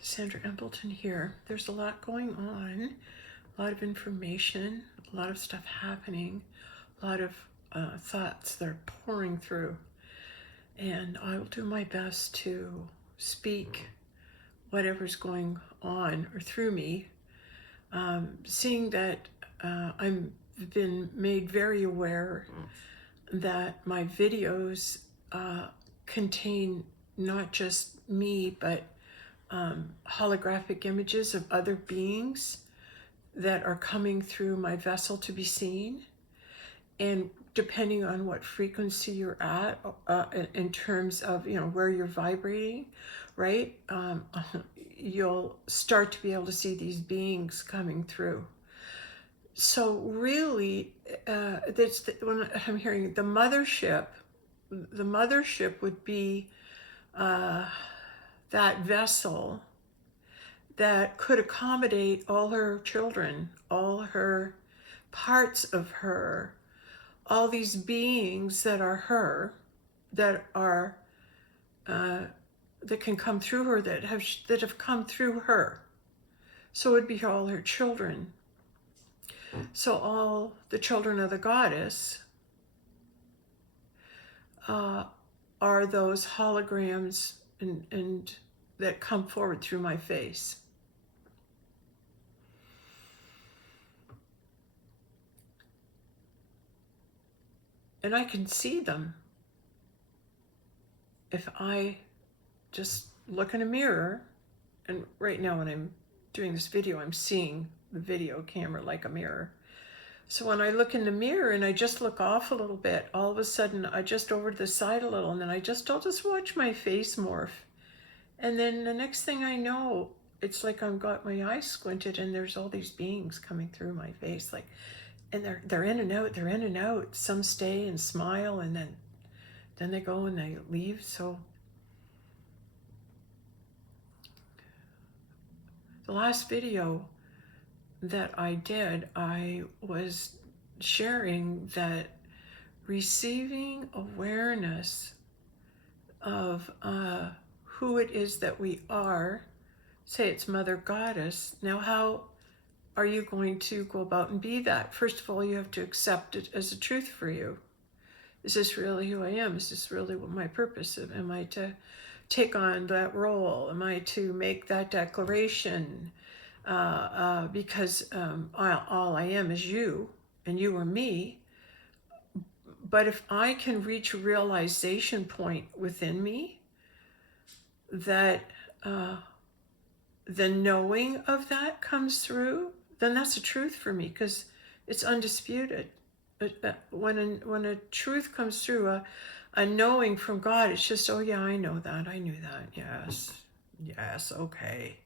Sandra Embleton here. There's a lot going on, a lot of information, a lot of stuff happening, a lot of thoughts that are pouring through. And I will do my best to speak whatever's going on or through me, seeing that I've been made very aware that my videos contain not just me, but holographic images of other beings that are coming through my vessel to be seen. And depending on what frequency you're at, in terms of, where you're vibrating, right? You'll start to be able to see these beings coming through. So really, when I'm hearing the mothership would be that vessel that could accommodate all her children, all her parts of her, all these beings that are her, that are that can come through her, that have come through her. So it would be all her children. So all the children of the goddess are those holograms and that come forward through my face. And I can see them if I just look in a mirror. And right now when I'm doing this video, I'm seeing the video camera like a mirror. So when I look in the mirror and I just look off a little bit, all of a sudden I just over to the side a little, and then I'll just watch my face morph. And then the next thing I know, it's like I've got my eyes squinted and there's all these beings coming through my face, like, and they're in and out, they're in and out. Some stay and smile, and then they go and they leave. So the last video that I did, I was sharing that receiving awareness of who it is that we are, say it's Mother Goddess. Now, how are you going to go about and be that? First of all, you have to accept it as a truth for you. Is this really who I am? Is this really what my purpose is? Am I to take on that role? Am I to make that declaration? Because all I am is you, and you are me. But if I can reach a realization point within me that the knowing of that comes through, then that's a truth for me, because it's undisputed. But when a truth comes through, a knowing from God, it's just, oh yeah, I know that, I knew that, yes, okay.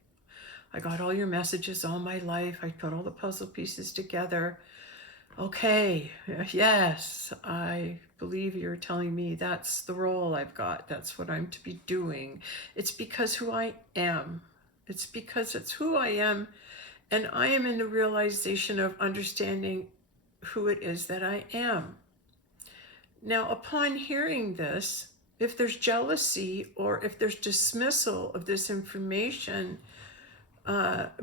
I got all your messages all my life. I put all the puzzle pieces together. Okay, yes, I believe you're telling me that's the role I've got. That's what I'm to be doing. It's because who I am. It's because it's who I am, and I am in the realization of understanding who it is that I am. Now, upon hearing this, if there's jealousy or if there's dismissal of this information,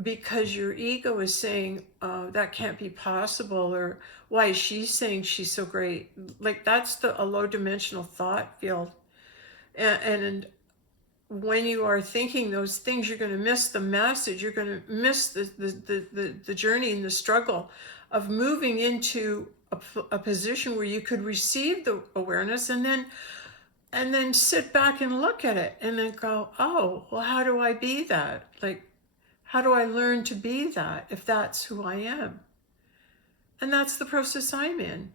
because your ego is saying, that can't be possible, or why is she saying she's so great? Like, that's a low dimensional thought field. And when you are thinking those things, you're going to miss the message. You're going to miss the journey and the struggle of moving into a position where you could receive the awareness and then sit back and look at it and then go, oh, well, how do I be that? Like, how do I learn to be that if that's who I am? And that's the process I'm in,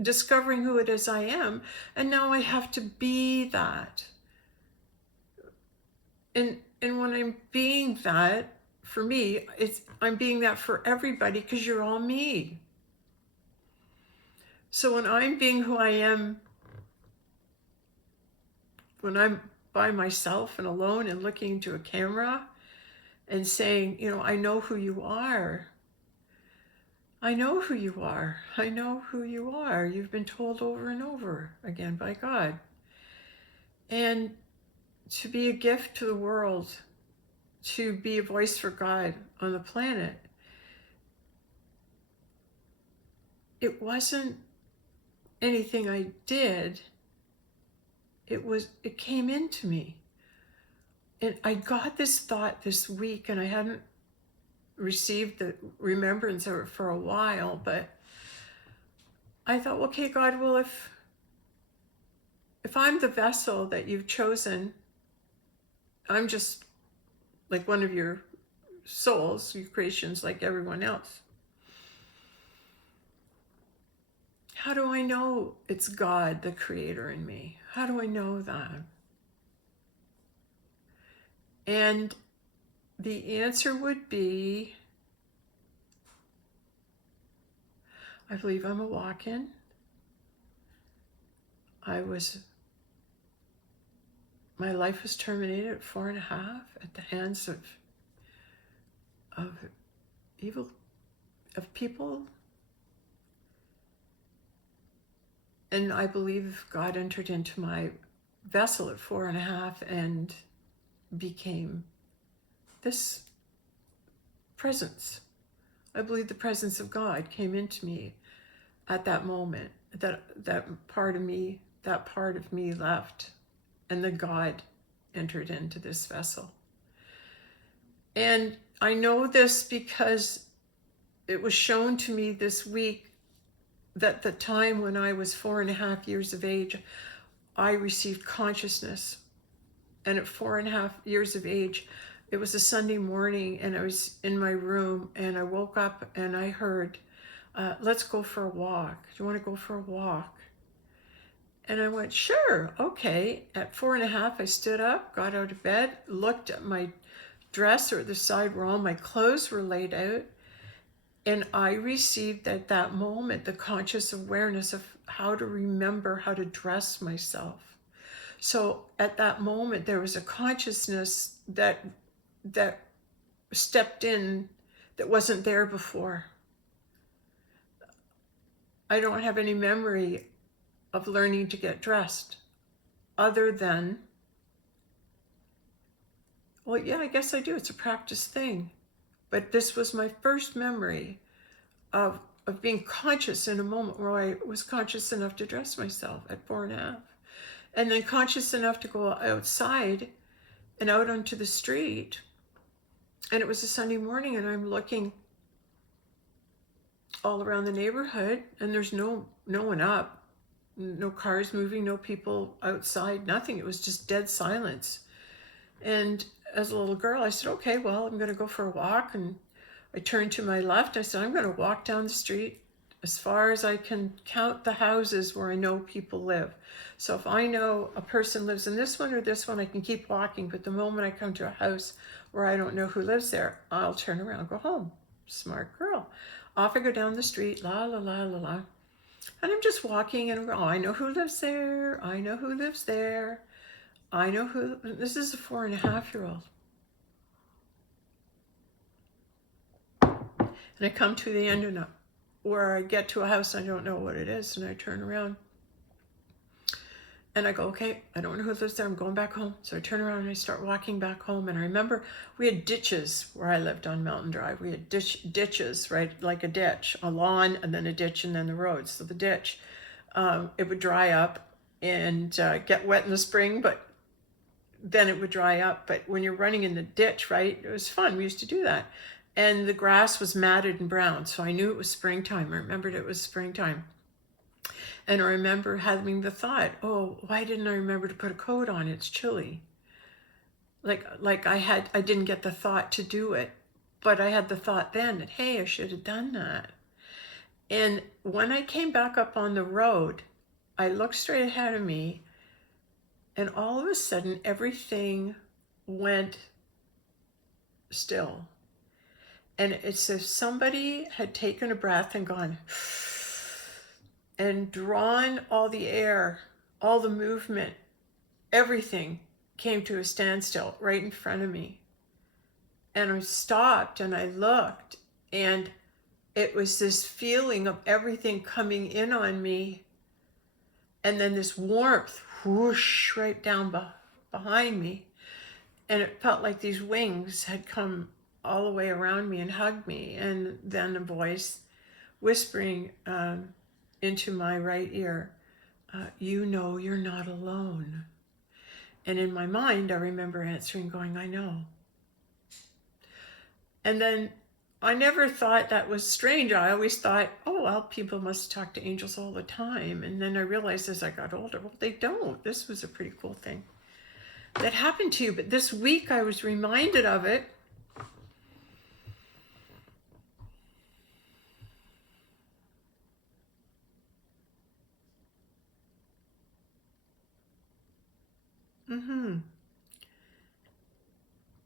discovering who it is I am. And now I have to be that. And when I'm being that, for me, I'm being that for everybody, because you're all me. So when I'm being who I am, when I'm by myself and alone and looking into a camera and saying, I know who you are. I know who you are. I know who you are. You've been told over and over again by God. And to be a gift to the world, to be a voice for God on the planet. It wasn't anything I did. It came into me. And I got this thought this week, and I hadn't received the remembrance of it for a while, but I thought, okay, God, well, if I'm the vessel that you've chosen, I'm just like one of your souls, your creations, like everyone else. How do I know it's God, the creator in me? How do I know that? And the answer would be, I believe I'm a walk-in. My life was terminated at 4.5 at the hands of evil, of people. And I believe God entered into my vessel at 4.5 and became this presence. I believe the presence of God came into me at that moment. That part of me left, and the God entered into this vessel. And I know this because it was shown to me this week that the time when I was 4.5 years of age, I received consciousness. And at 4.5 years of age, it was a Sunday morning, and I was in my room, and I woke up and I heard, let's go for a walk. Do you want to go for a walk? And I went, sure, okay. At 4.5, I stood up, got out of bed, looked at my dresser at the side where all my clothes were laid out, and I received at that moment the conscious awareness of how to remember how to dress myself. So at that moment, there was a consciousness that stepped in that wasn't there before. I don't have any memory of learning to get dressed other than, well, yeah, I guess I do. It's a practice thing. But this was my first memory of being conscious in a moment where I was conscious enough to dress myself at 4.5. And then conscious enough to go outside and out onto the street. And it was a Sunday morning, and I'm looking all around the neighborhood, and there's no one up, no cars moving, no people outside, nothing. It was just dead silence. And as a little girl, I said, okay, well, I'm going to go for a walk. And I turned to my left. I said, I'm going to walk down the street as far as I can count the houses where I know people live. So if I know a person lives in this one or this one, I can keep walking. But the moment I come to a house where I don't know who lives there, I'll turn around and go home. Smart girl. Off I go down the street, la, la, la, la, la. And I'm just walking, and I'm going, oh, I know who lives there. I know who lives there. I know who, this is a 4.5-year-old. And I come to the end of where I get to a house, I don't know what it is, and I turn around. And I go, okay, I don't know who lives there. I'm going back home. So I turn around and I start walking back home. And I remember we had ditches where I lived on Mountain Drive. We had ditches, right? Like a ditch, a lawn, and then a ditch, and then the road. So the ditch, it would dry up and get wet in the spring, but then it would dry up. But when you're running in the ditch, right, it was fun. We used to do that. And the grass was matted and brown. So I knew it was springtime. I remembered it was springtime. And I remember having the thought, oh, why didn't I remember to put a coat on? It's chilly. Like I didn't get the thought to do it, but I had the thought then that, hey, I should have done that. And when I came back up on the road, I looked straight ahead of me, and all of a sudden, everything went still. And it's as if somebody had taken a breath and gone, and drawn all the air, all the movement, everything came to a standstill right in front of me. And I stopped and I looked, and it was this feeling of everything coming in on me, and then this warmth whoosh right down behind me, and it felt like these wings had come all the way around me and hugged me, and then a voice whispering into my right ear, you know you're not alone. And in my mind, I remember answering, going, I know. And then I never thought that was strange. I always thought, oh, well, people must talk to angels all the time. And then I realized as I got older, well, they don't. This was a pretty cool thing that happened to you. But this week I was reminded of it.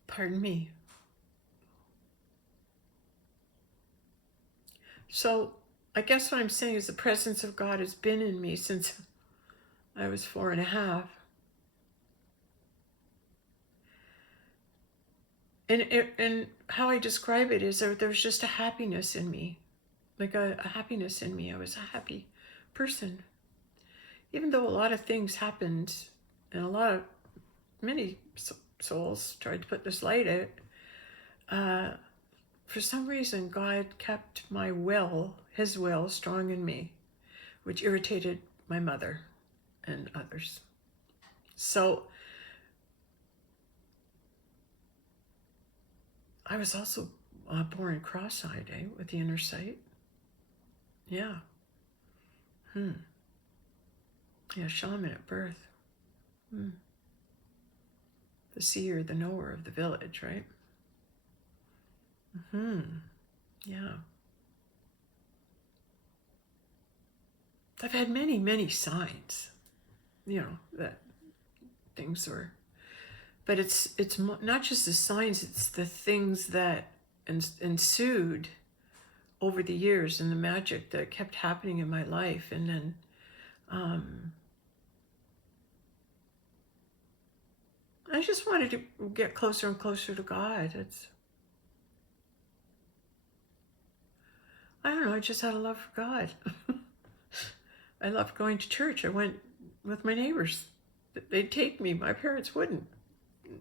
Pardon me. So I guess what I'm saying is the presence of God has been in me since I was 4.5. And how I describe it is there's just a happiness in me, like a happiness in me. I was a happy person. Even though a lot of things happened and many souls tried to put this light out, for some reason God kept my will, his will, strong in me, which irritated my mother and others. So I was also born cross-eyed, with the inner sight. Yeah. Yeah, shaman at birth. The seer, the knower of the village, right? Yeah. I've had many, many signs, that things were, but it's not just the signs, it's the things that ensued over the years and the magic that kept happening in my life. And then I just wanted to get closer and closer to God. I don't know, I just had a love for God. I loved going to church. I went with my neighbors. They'd take me. My parents wouldn't.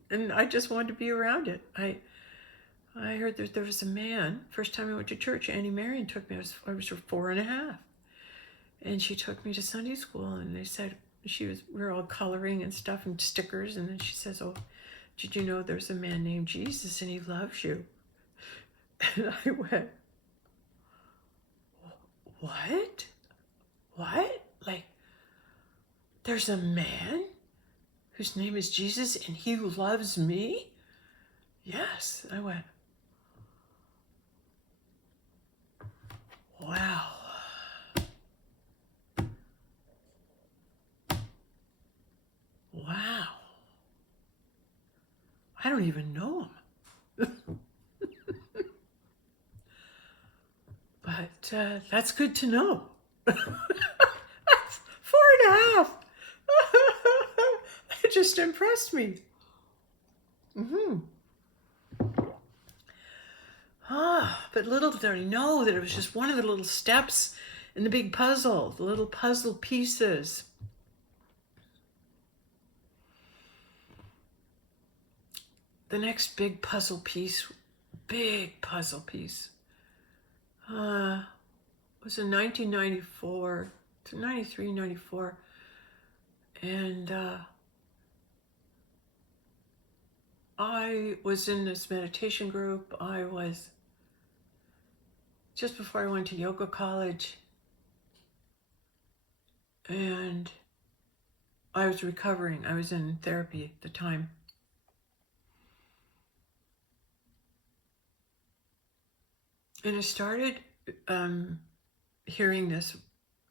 And I just wanted to be around it. I heard that there was a man. First time I went to church, Annie Marion took me. I was 4.5. And she took me to Sunday school, and they said, we were all coloring and stuff and stickers. And then she says, oh, did you know there's a man named Jesus and he loves you? And I went, what? What? Like, there's a man whose name is Jesus and he loves me? Yes. I went, wow. Wow. I don't even know him. But that's good to know. That's 4.5. It just impressed me. But little did I know that it was just one of the little steps in the big puzzle, the little puzzle pieces. The next big puzzle piece was in 1994 to 93, 94. And I was in this meditation group. I was just before I went to yoga college. And I was recovering. I was in therapy at the time. And I started hearing this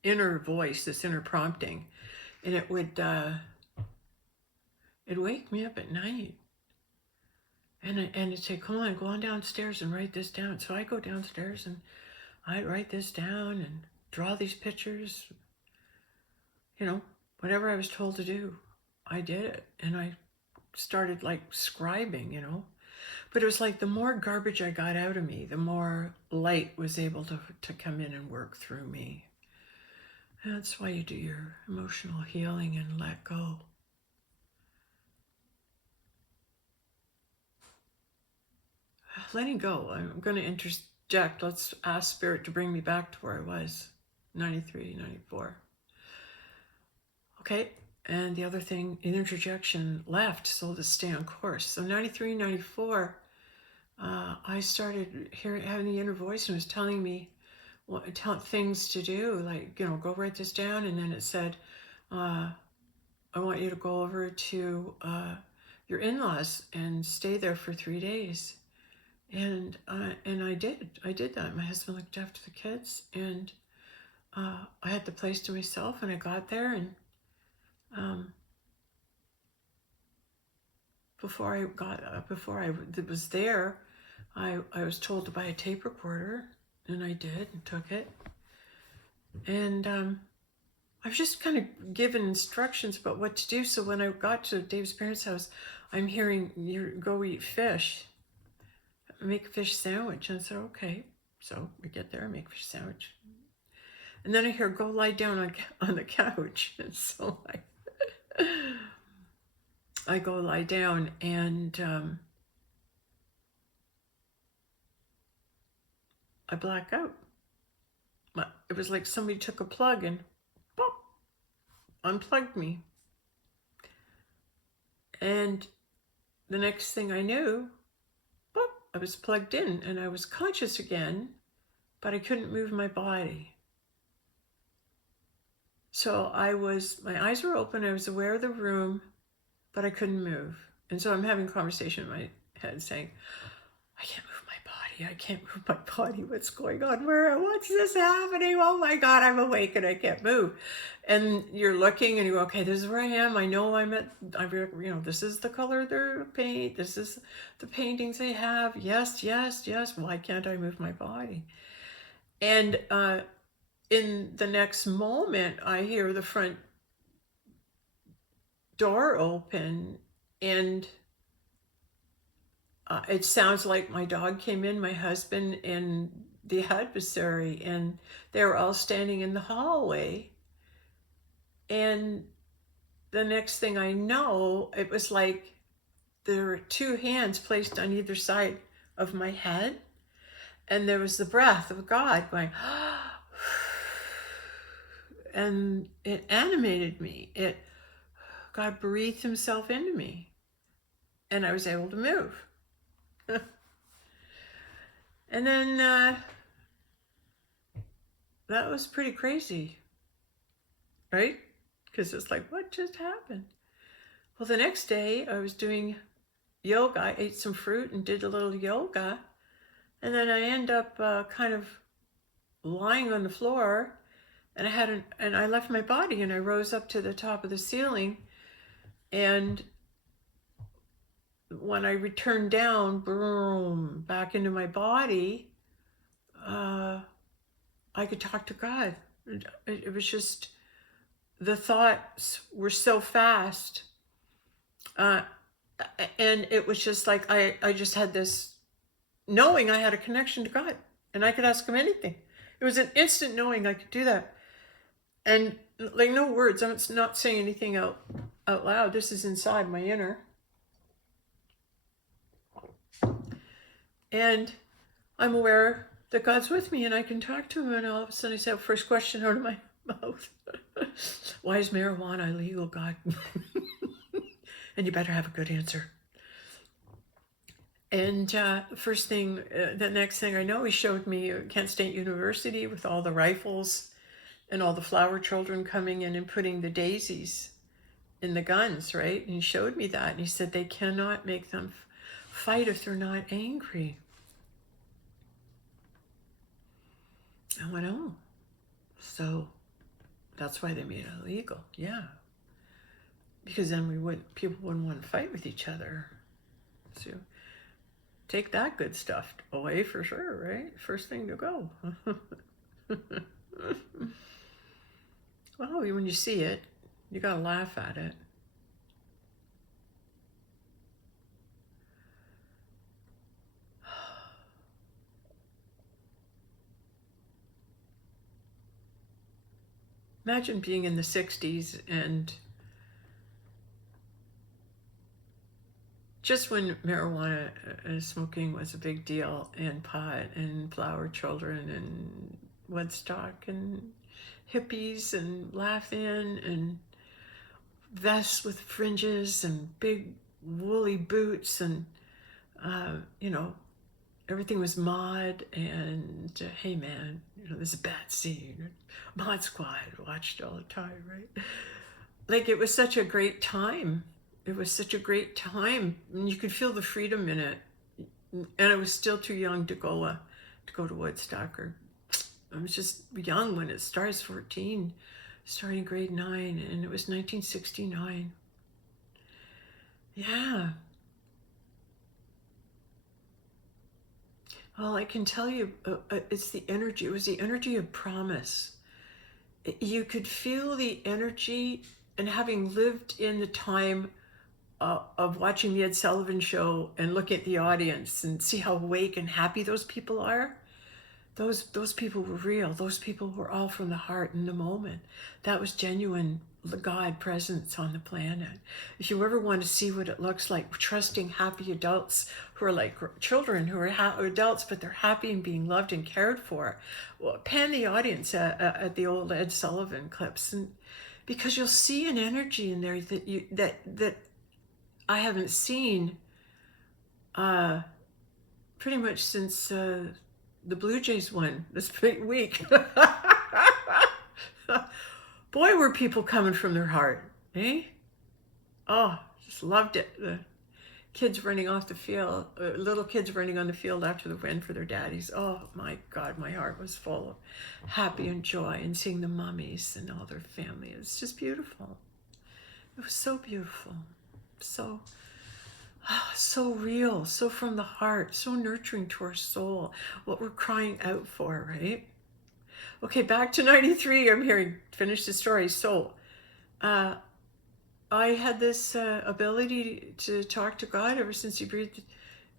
inner voice, this inner prompting, and it would it'd wake me up at night. And it'd say, come on, go on downstairs and write this down. So I go downstairs and I'd write this down and draw these pictures. Whatever I was told to do, I did it. And I started like scribing, But it was like the more garbage I got out of me, the more light was able to come in and work through me. And that's why you do your emotional healing and let go. letting go. I'm going to interject. Let's ask Spirit to bring me back to where I was, 93, 94. Okay, and the other thing, interjection left, so to stay on course. So 93, 94, I started having the inner voice, and it was telling me things to do, like, go write this down. And then it said, I want you to go over to your in-laws and stay there for 3 days. And I did that. My husband looked after the kids, and I had the place to myself. And I got there, and before I was there, I was told to buy a tape recorder, and I did and took it. And I was just kind of given instructions about what to do. So when I got to Dave's parents' house, I'm hearing, you go eat fish, make a fish sandwich. And I said, okay. So we get there, make a fish sandwich. And then I hear, go lie down on the couch. And so I go lie down, and I black out. It was like somebody took a plug and pop, unplugged me. And the next thing I knew, pop, I was plugged in, and I was conscious again, but I couldn't move my body. So my eyes were open, I was aware of the room, but I couldn't move. And so I'm having a conversation in my head saying, I can't move my body. I can't move my body. What's going on? What's this happening? Oh my God, I'm awake and I can't move. And you're looking and you go, okay, this is where I am. I know this is the color of their paint. This is the paintings they have. Yes, yes, yes. Why can't I move my body? And in the next moment, I hear the front door open, and it sounds like my dog came in, my husband and the adversary, and they were all standing in the hallway. And the next thing I know, it was like there were two hands placed on either side of my head, and there was the breath of God going, and it animated me. God breathed himself into me, and I was able to move. And then that was pretty crazy, right? Because it's like, what just happened? Well, the next day I was doing yoga. I ate some fruit and did a little yoga, and then I end up kind of lying on the floor, and I left my body, and I rose up to the top of the ceiling, and when I returned down, boom, back into my body, I could talk to God. It was just, the thoughts were so fast. And it was just like, I just had this knowing I had a connection to God, and I could ask him anything. It was an instant knowing I could do that. And like, no words, I'm not saying anything out loud. This is inside my inner. And I'm aware that God's with me, and I can talk to him, and all of a sudden I say, first question out of my mouth, why is marijuana illegal, God? And you better have a good answer. And the next thing I know, he showed me Kent State University with all the rifles and all the flower children coming in and putting the daisies in the guns, right? And he showed me that, and he said they cannot make them fight if they're not angry. I went, oh, so that's why they made it illegal. Yeah, because then people wouldn't want to fight with each other. So take that good stuff away for sure, right? First thing to go. Well, when you see it, you gotta laugh at it. Imagine being in the 60s and just when marijuana smoking was a big deal, and pot and flower children and Woodstock and hippies and laugh-in and vests with fringes and big woolly boots and you know, everything was mod, and hey man, you know, there's a bad scene. Mod Squad watched all the time, right? Like, it was such a great time. It was such a great time, and you could feel the freedom in it. And I was still too young to go to Woodstock, or I was just young when it starts, 14, starting grade 9, and it was 1969. Yeah. Well, I can tell you, it's the energy. It was the energy of promise. You could feel the energy, and having lived in the time of watching the Ed Sullivan Show and look at the audience and see how awake and happy those people are, those people were real. Those people were all from the heart in the moment. That was genuine God presence on the planet. If you ever want to see what it looks like, trusting, happy adults who are like children, who are adults, but they're happy and being loved and cared for, well, pan the audience at the old Ed Sullivan clips, and because you'll see an energy in there that I haven't seen pretty much since the Blue Jays won this week. Boy, were people coming from their heart, eh? Oh, just loved it. The kids running off the field, little kids running on the field after the win for their daddies. Oh my God, my heart was full of happy and joy, and seeing the mummies and all their family. It's just beautiful. It was so beautiful. So real, so from the heart, so nurturing to our soul, what we're crying out for, right? Okay, back to 93. I'm hearing, finish the story. So I had this ability to talk to God ever since he breathed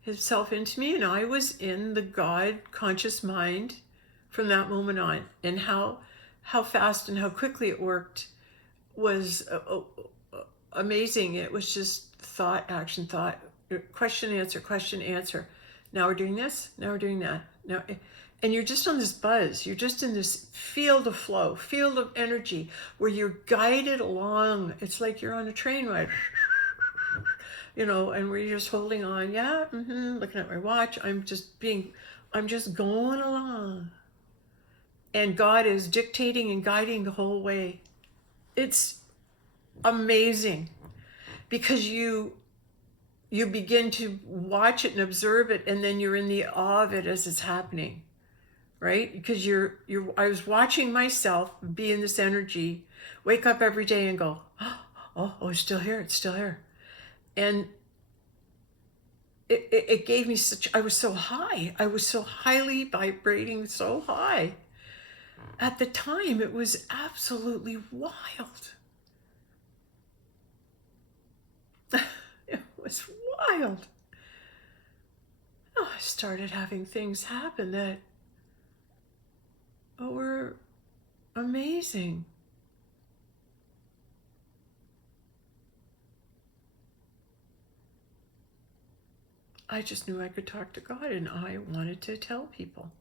himself into me, and I was in the God conscious mind from that moment on. And how fast and how quickly it worked was amazing. It was just thought, action, thought, question, answer. Now we're doing this, now we're doing that. Now, and you're just on this buzz. You're just in this field of flow, field of energy, where you're guided along. It's like you're on a train ride, you know, and we're just holding on. Yeah, looking at my watch. I'm just going along. And God is dictating and guiding the whole way. It's amazing, because you begin to watch it and observe it, and then you're in the awe of it as it's happening, right? Because I was watching myself be in this energy, wake up every day and go, oh, it's still here, and it gave me I was so high, I was so highly vibrating, so high. At the time, it was absolutely wild. It was wild. Oh, I started having things happen that were amazing. I just knew I could talk to God, and I wanted to tell people,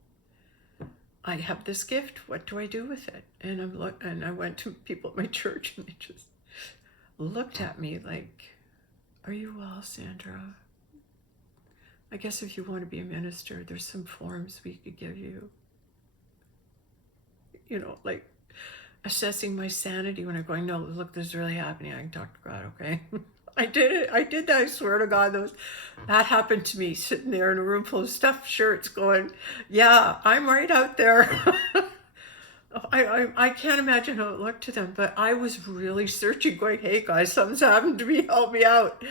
I have this gift. What do I do with it? And I went to people at my church, and they just looked at me like, are you well, Sandra? I guess if you want to be a minister, there's some forms we could give you. You know, like assessing my sanity when I'm going, no, look, this is really happening. I can talk to God, okay? I did it. I did that. I swear to God, that happened to me, sitting there in a room full of stuffed shirts going, yeah, I'm right out there. I can't imagine how it looked to them, but I was really searching, going, hey guys, something's happened to me, help me out,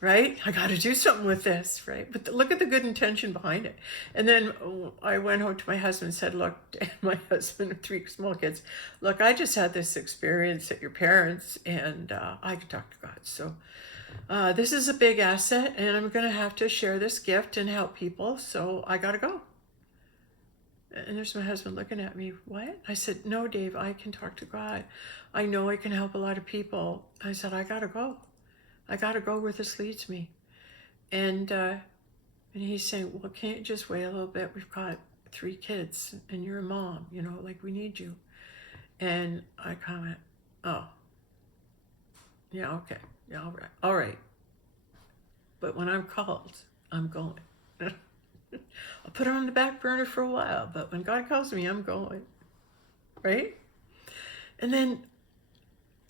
right? I got to do something with this, right? But look at the good intention behind it. And then I went home to my husband and said, look, my husband and 3 small kids, look, I just had this experience at your parents, and I can talk to God. So this is a big asset, and I'm going to have to share this gift and help people, so I got to go. And there's my husband looking at me, what? I said, no, Dave, I can talk to God. I know I can help a lot of people. I said, I got to go. I got to go where this leads me. And he's saying, well, can't you just wait a little bit? We've got 3 kids and you're a mom, like we need you. And I comment, oh, yeah, okay. Yeah, all right. All right. But when I'm called, I'm going. I'll put it on the back burner for a while, but when God calls me, I'm going. Right? And then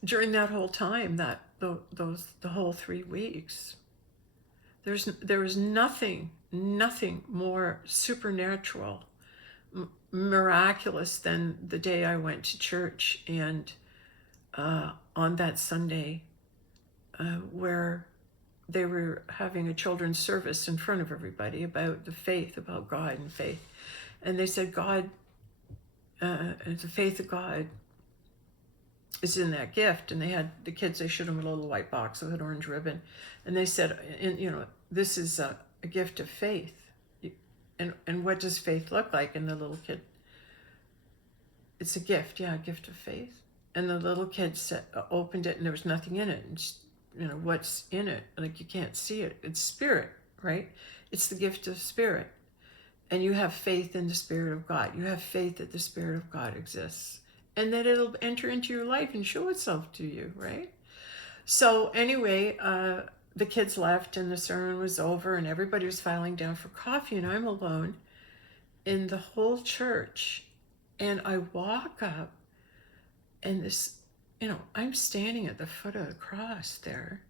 during that whole time, the whole 3 weeks, there was nothing more supernatural, miraculous than the day I went to church and on that Sunday where they were having a children's service in front of everybody about the faith, about God and faith. And they said, God, the faith of God is in that gift. And they had the kids, they showed them a little white box with an orange ribbon. And they said, this is a gift of faith. And what does faith look like? And the little kid, it's a gift, yeah, a gift of faith. And the little kid opened it and there was nothing in it. And what's in it? Like, you can't see it. It's spirit, right? It's the gift of spirit. And you have faith in the Spirit of God. You have faith that the Spirit of God exists and that it'll enter into your life and show itself to you, right? So anyway, the kids left and the sermon was over and everybody was filing down for coffee and I'm alone in the whole church. And I walk up and this, I'm standing at the foot of the cross there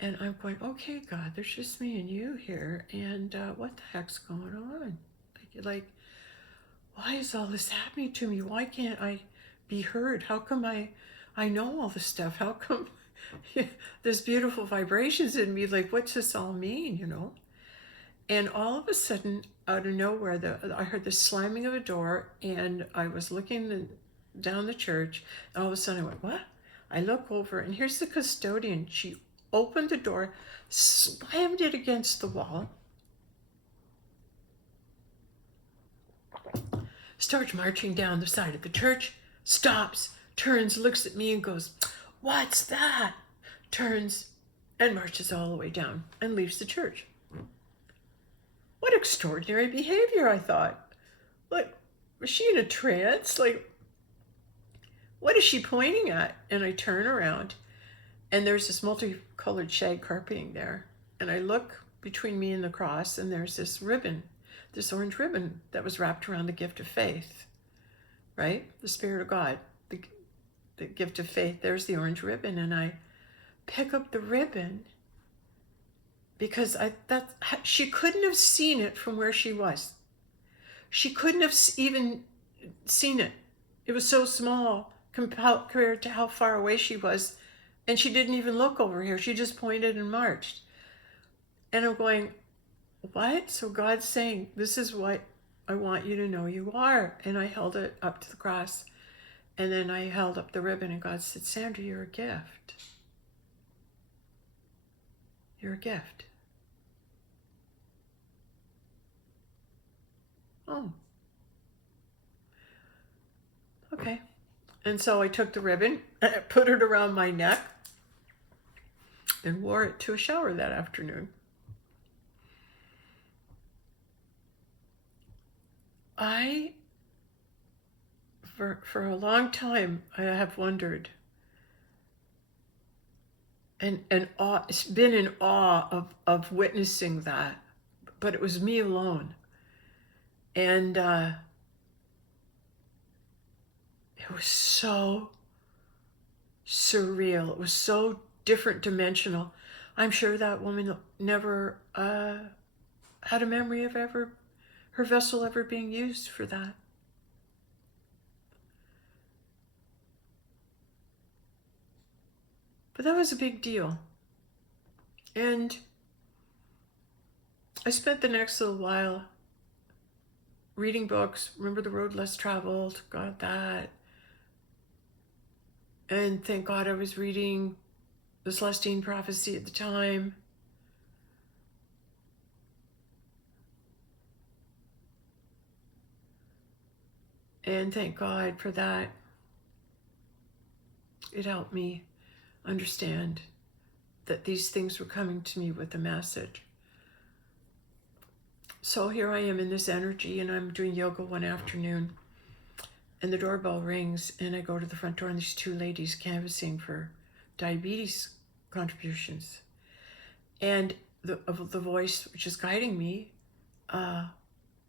and I'm going, okay, God, there's just me and you here. And what the heck's going on? Like, why is all this happening to me? Why can't I be heard? How come I know all this stuff? How come there's beautiful vibrations in me? Like, what's this all mean, And all of a sudden, out of nowhere, I heard the slamming of a door and I was looking down the church and all of a sudden I went, what? I look over and here's the custodian. She opened the door, slammed it against the wall, starts marching down the side of the church, stops, turns, looks at me and goes, what's that? Turns and marches all the way down and leaves the church. What extraordinary behavior, I thought. Like, was she in a trance? Like, what is she pointing at? And I turn around and there's this multicolored shag carpeting there. And I look between me and the cross and there's this ribbon, this orange ribbon that was wrapped around the gift of faith, right? The Spirit of God, the gift of faith. There's the orange ribbon. And I pick up the ribbon because she couldn't have seen it from where she was. She couldn't have even seen it. It was so small compared to how far away she was. And she didn't even look over here. She just pointed and marched. And I'm going, what? So God's saying, this is what I want you to know you are. And I held it up to the cross. And then I held up the ribbon and God said, Sandra, you're a gift. You're a gift. Oh. Okay. And so I took the ribbon, put it around my neck, and wore it to a shower that afternoon. For a long time, I have wondered and been in awe of witnessing that, but it was me alone. And it was so surreal. It was so different dimensional. I'm sure that woman never had a memory of her vessel ever being used for that. But that was a big deal. And I spent the next little while reading books. Remember the Road Less Traveled, got that. And thank God I was reading the Celestine Prophecy at the time. And thank God for that. It helped me understand that these things were coming to me with a message. So here I am in this energy, and I'm doing yoga one afternoon, and the doorbell rings, and I go to the front door, and there's two ladies canvassing for diabetes contributions. And the voice which is guiding me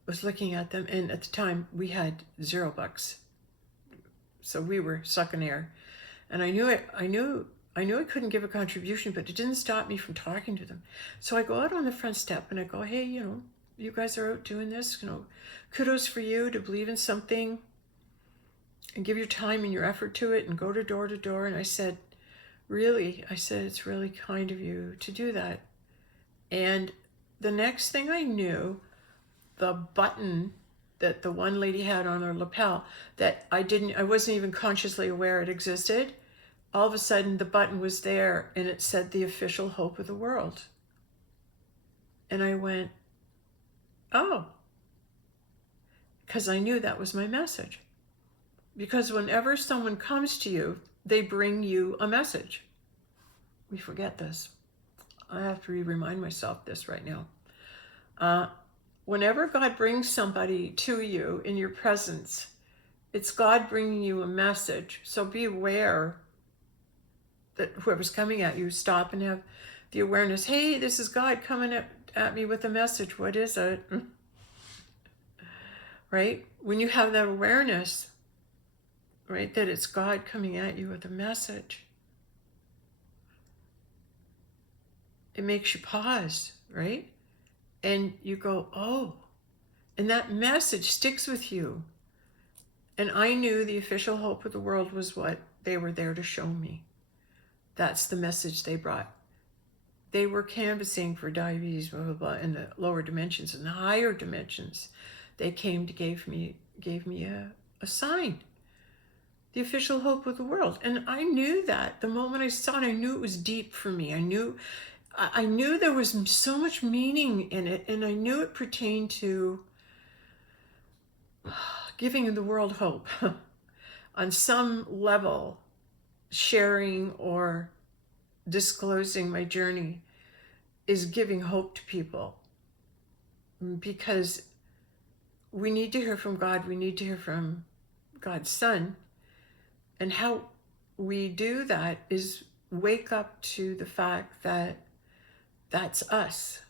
was looking at them, and at the time we had $0, so we were sucking air. And I knew I couldn't give a contribution, but it didn't stop me from talking to them. So I go out on the front step and I go, hey, you guys are out doing this, kudos for you to believe in something and give your time and your effort to it and go to door. And I said, it's really kind of you to do that. And the next thing I knew, the button that the one lady had on her lapel that I wasn't even consciously aware it existed, all of a sudden the button was there and it said the official hope of the world. And I went, oh, because I knew that was my message. Because whenever someone comes to you, they bring you a message. We forget this. I have to remind myself this right now. Whenever God brings somebody to you in your presence, it's God bringing you a message. So be aware that whoever's coming at you, stop and have the awareness, hey, this is God coming at me with a message. What is it? Right? When you have that awareness, right, that it's God coming at you with a message, it makes you pause, right? And you go, oh, and that message sticks with you. And I knew the official hope of the world was what they were there to show me. That's the message they brought. They were canvassing for diabetes, blah, blah, blah, in the lower dimensions. In the higher dimensions, they came to gave me a sign. The official hope of the world. And I knew that. The moment I saw it, I knew it was deep for me. I knew there was so much meaning in it, and I knew it pertained to giving the world hope. On some level, sharing or disclosing my journey is giving hope to people, because we need to hear from God. We need to hear from God's Son. And how we do that is wake up to the fact that that's us.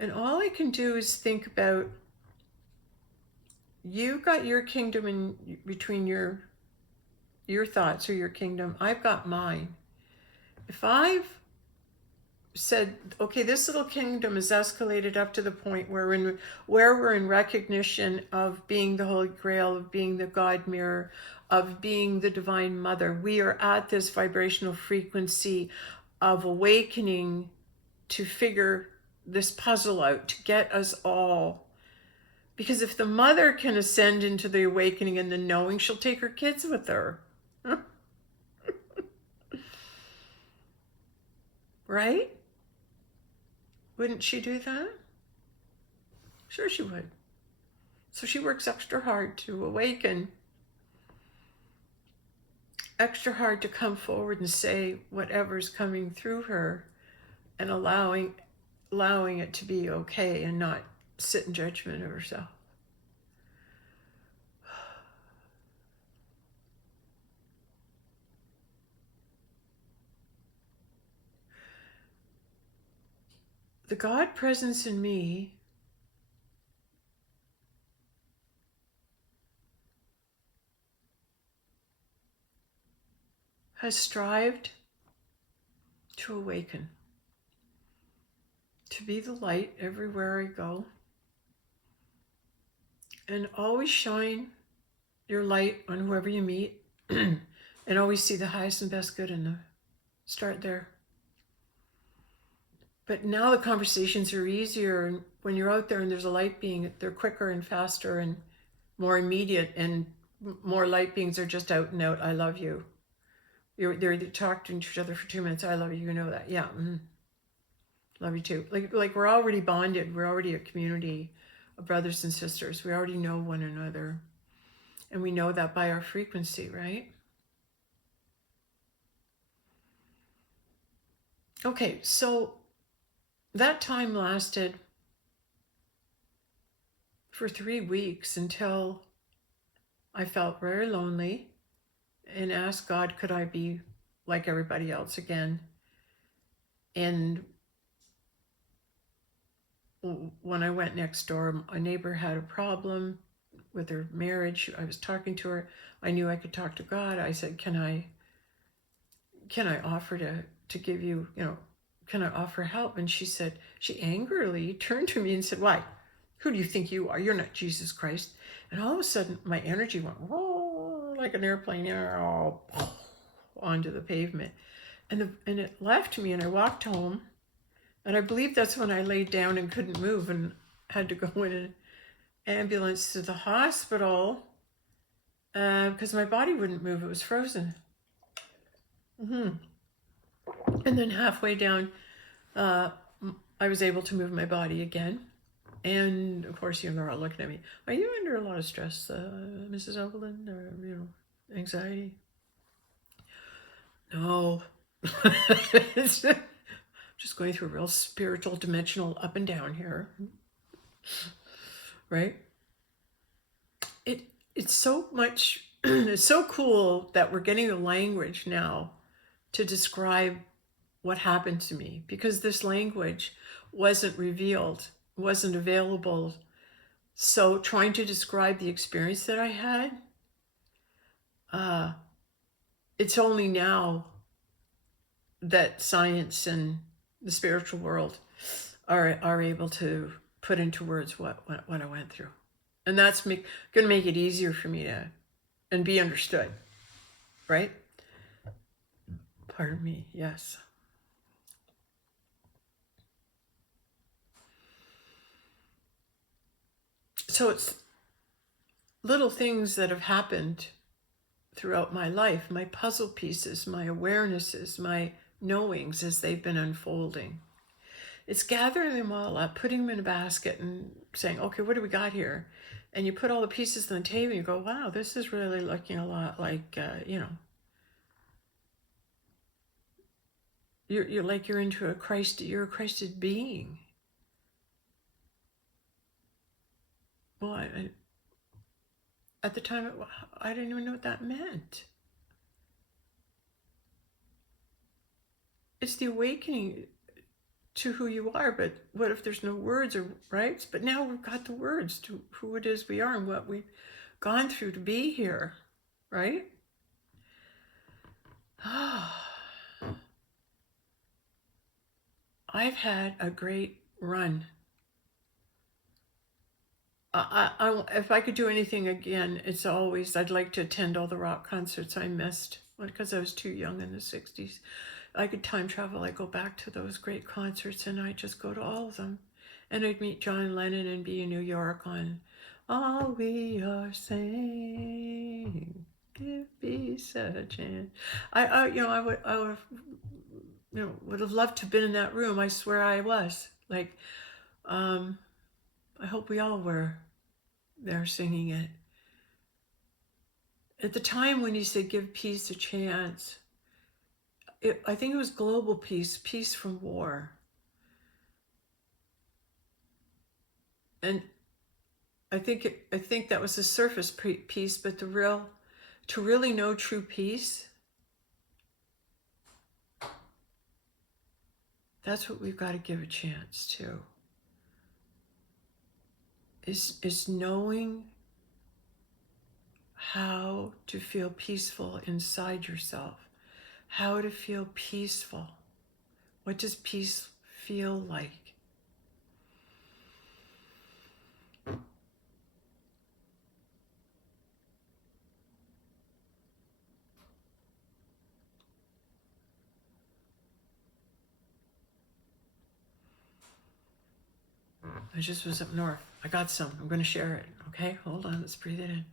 And all I can do is think about, you got your kingdom in between your thoughts, or your kingdom. I've got mine. If I've said, okay, this little kingdom is escalated up to the point where we're in recognition of being the Holy Grail, of being the God mirror, of being the Divine Mother. We are at this vibrational frequency of awakening to figure this puzzle out, to get us all. Because if the mother can ascend into the awakening and the knowing, she'll take her kids with her. Right? Wouldn't she do that? Sure she would. So she works extra hard to awaken, extra hard to come forward and say whatever's coming through her, and allowing it to be okay, and not sit in judgment of herself. The God presence in me has strived to awaken, to be the light everywhere I go, and always shine your light on whoever you meet, and always see the highest and best good in them. Start there. But now the conversations are easier, and when you're out there and there's a light being, they're quicker and faster and more immediate, and more light beings are just out and out. I love you. They're talking to each other for 2 minutes. I love you. You know that. Yeah. Love you too. Like we're already bonded. We're already a community of brothers and sisters. We already know one another. And we know that by our frequency, right? Okay, so that time lasted for 3 weeks until I felt very lonely and asked God, could I be like everybody else again? And when I went next door, a neighbor had a problem with her marriage. I was talking to her. I knew I could talk to God. I said, can I offer to give you, can I offer help? And she said, she angrily turned to me and said, why? Who do you think you are? You're not Jesus Christ. And all of a sudden, my energy went like an airplane, onto the pavement. And it left me, and I walked home. And I believe that's when I laid down and couldn't move and had to go in an ambulance to the hospital because my body wouldn't move. It was frozen. And then halfway down, uh, I was able to move my body again. And of course, they're all looking at me. Are you under a lot of stress, Mrs. Evelyn, or anxiety? No. Just going through a real spiritual, dimensional up and down here, right? It's so much. It's so cool that we're getting the language now to describe what happened to me, because this language wasn't revealed, wasn't available. So trying to describe the experience that I had, it's only now that science and the spiritual world are able to put into words what I went through. And that's going to make it easier for me to and be understood, right? Pardon me, yes. So it's little things that have happened throughout my life, my puzzle pieces, my awarenesses, my knowings as they've been unfolding. It's gathering them all up, putting them in a basket and saying, okay, what do we got here? And you put all the pieces on the table and you go, wow, this is really looking a lot like, you're like you're into a Christ, you're a Christed being. Well, at the time, I didn't even know what that meant. It's the awakening to who you are, but what if there's no words or rights? But now we've got the words to who it is we are and what we've gone through to be here, right? I've had a great run. If I could do anything again, it's always I'd like to attend all the rock concerts I missed because I was too young in the 60s. I could time travel. I go back to those great concerts and I just go to all of them. And I'd meet John Lennon and be in New York on All We Are Saying, Give Peace a Chance. I would have loved to have been in that room. I swear I was. Like, I hope we all were there singing it. At the time when you said give peace a chance, I think it was global peace, peace from war. And I think that was the surface peace, but to really know true peace, that's what we've got to give a chance to. Is knowing how to feel peaceful inside yourself, how to feel peaceful. What does peace feel like? I just was up north. I got some. I'm going to share it. Okay, hold on. Let's breathe it in.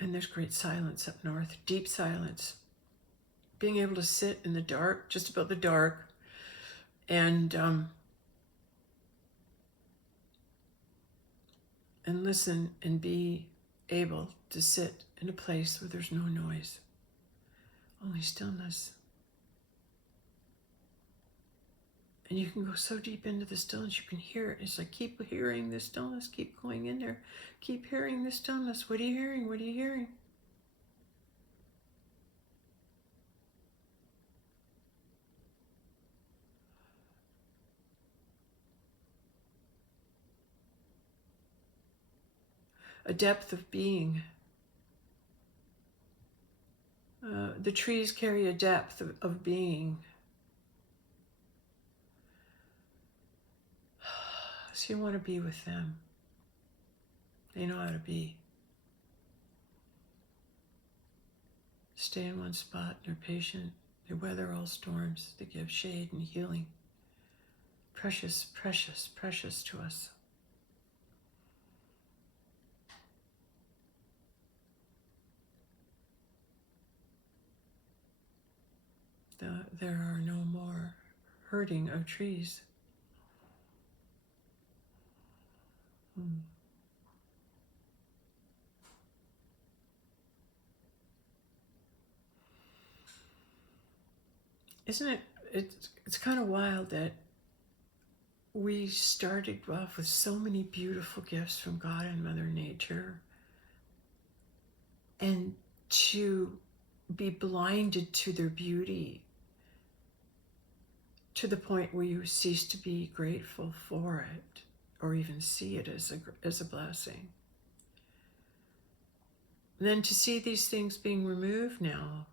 And there's great silence up north, deep silence. Being able to sit in the dark, just about the dark, and listen and be able to sit in a place where there's no noise, only stillness. And you can go so deep into the stillness, you can hear it. It's like, keep hearing the stillness, keep going in there, keep hearing the stillness. What are you hearing? What are you hearing? A depth of being. The trees carry a depth of being. So you want to be with them. They know how to be. Stay in one spot. They're patient. They weather all storms. They give shade and healing. Precious, precious, precious to us. There are no more hurting of trees. Isn't it? It's kind of wild that we started off with so many beautiful gifts from God and Mother Nature, and to be blinded to their beauty to the point where you cease to be grateful for it or even see it as a blessing. And then to see these things being removed now.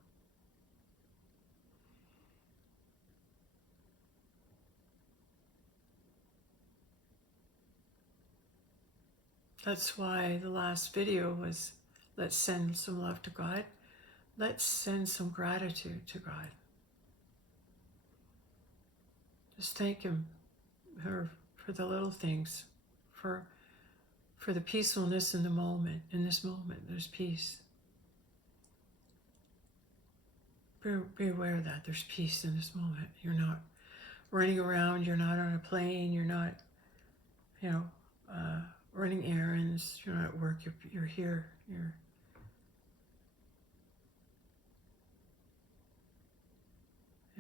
That's why the last video was, let's send some love to God. Let's send some gratitude to God. Just thank Him for the little things, for the peacefulness in the moment. In this moment, there's peace. Be aware that there's peace in this moment. You're not running around. You're not on a plane. You're not, running errands. You're not at work. You're here. You're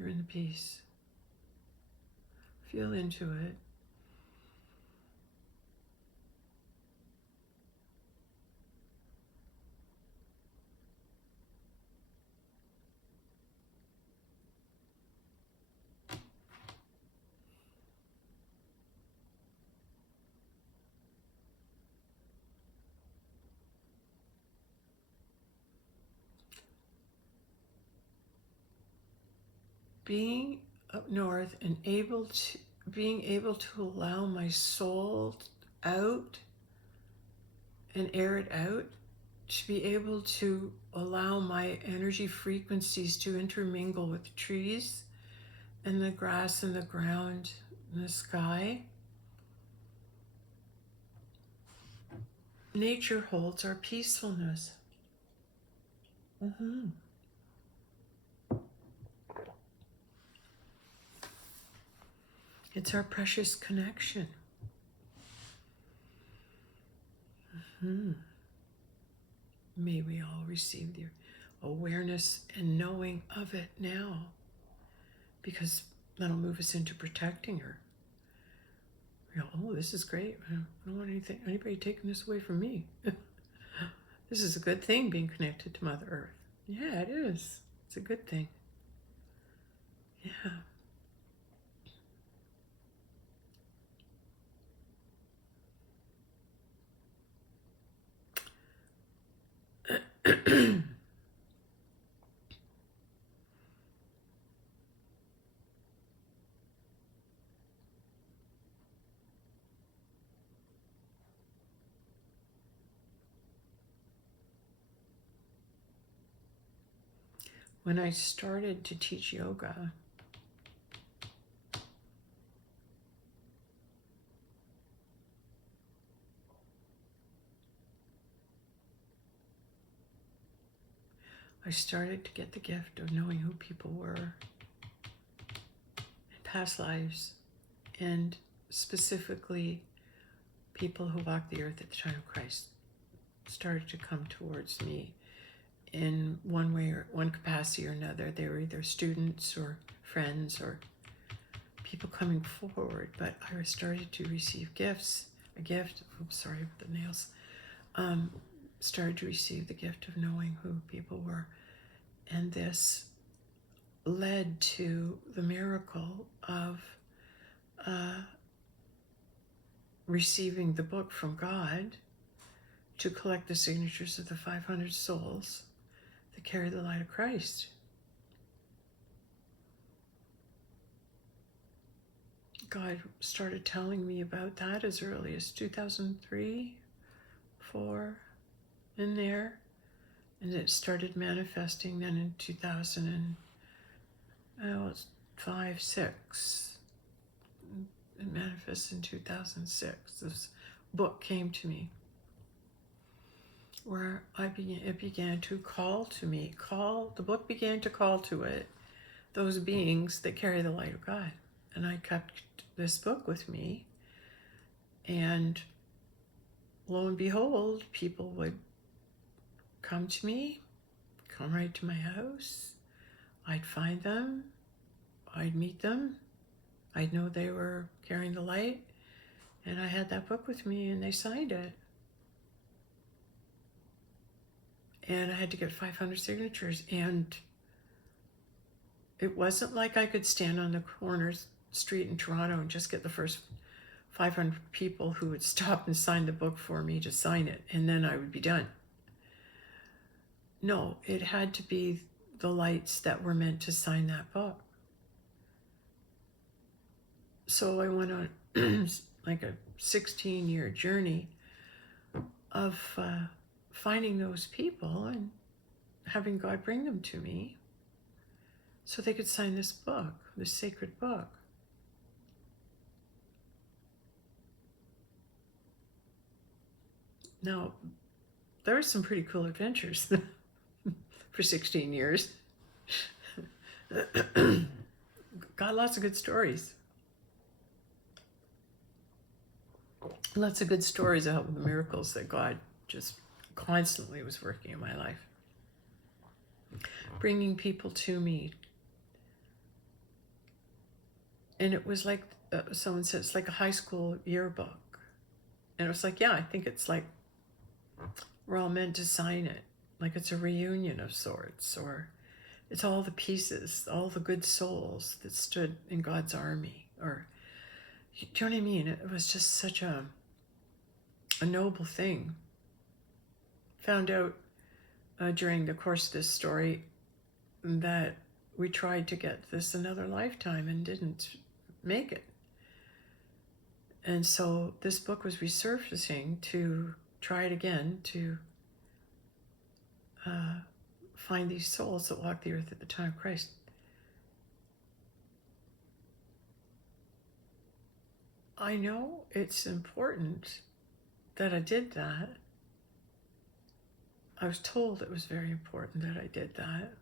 in the peace. Feel into it. Being up north and being able to allow my soul out and air it out, to be able to allow my energy frequencies to intermingle with the trees and the grass and the ground and the sky. Nature holds our peacefulness. It's our precious connection. May we all receive the awareness and knowing of it now, because that'll move us into protecting her. Oh, this is great. I don't want anybody taking this away from me. This is a good thing, being connected to Mother Earth. Yeah, it is. It's a good thing. Yeah. When I started to teach yoga, I started to get the gift of knowing who people were in past lives, and specifically people who walked the earth at the time of Christ started to come towards me in one way or one capacity or another. They were either students or friends or people coming forward, but I started to receive gifts. A gift, oops, sorry with the nails. Started to receive the gift of knowing who people were. And this led to the miracle of receiving the book from God to collect the signatures of the 500 souls that carry the light of Christ. God started telling me about that as early as 2003, 4, in there. And it started manifesting then in 2005, 6. It manifests in 2006. This book came to me where it began to call to me. The book began to call to it those beings that carry the light of God. And I kept this book with me. And lo and behold, people would come to me, come right to my house. I'd find them. I'd meet them. I'd know they were carrying the light. And I had that book with me and they signed it. And I had to get 500 signatures. And it wasn't like I could stand on the corner street in Toronto and just get the first 500 people who would stop and sign the book for me to sign it. And then I would be done. No, it had to be the lights that were meant to sign that book. So I went on like a 16-year journey of finding those people and having God bring them to me so they could sign this book, this sacred book. Now, there were some pretty cool adventures for 16 years. Got lots of good stories. Lots of good stories about the miracles that God just constantly was working in my life. Bringing people to me. And it was like, someone said, it's like a high school yearbook. And it was like, yeah, I think it's like we're all meant to sign it. Like it's a reunion of sorts, or it's all the pieces, all the good souls that stood in God's army. Or, do you know what I mean? It was just such a noble thing. Found out during the course of this story that we tried to get this another lifetime and didn't make it. And so this book was resurfacing to try it again, to find these souls that walked the earth at the time of Christ. I know it's important that I did that. I was told it was very important that I did that.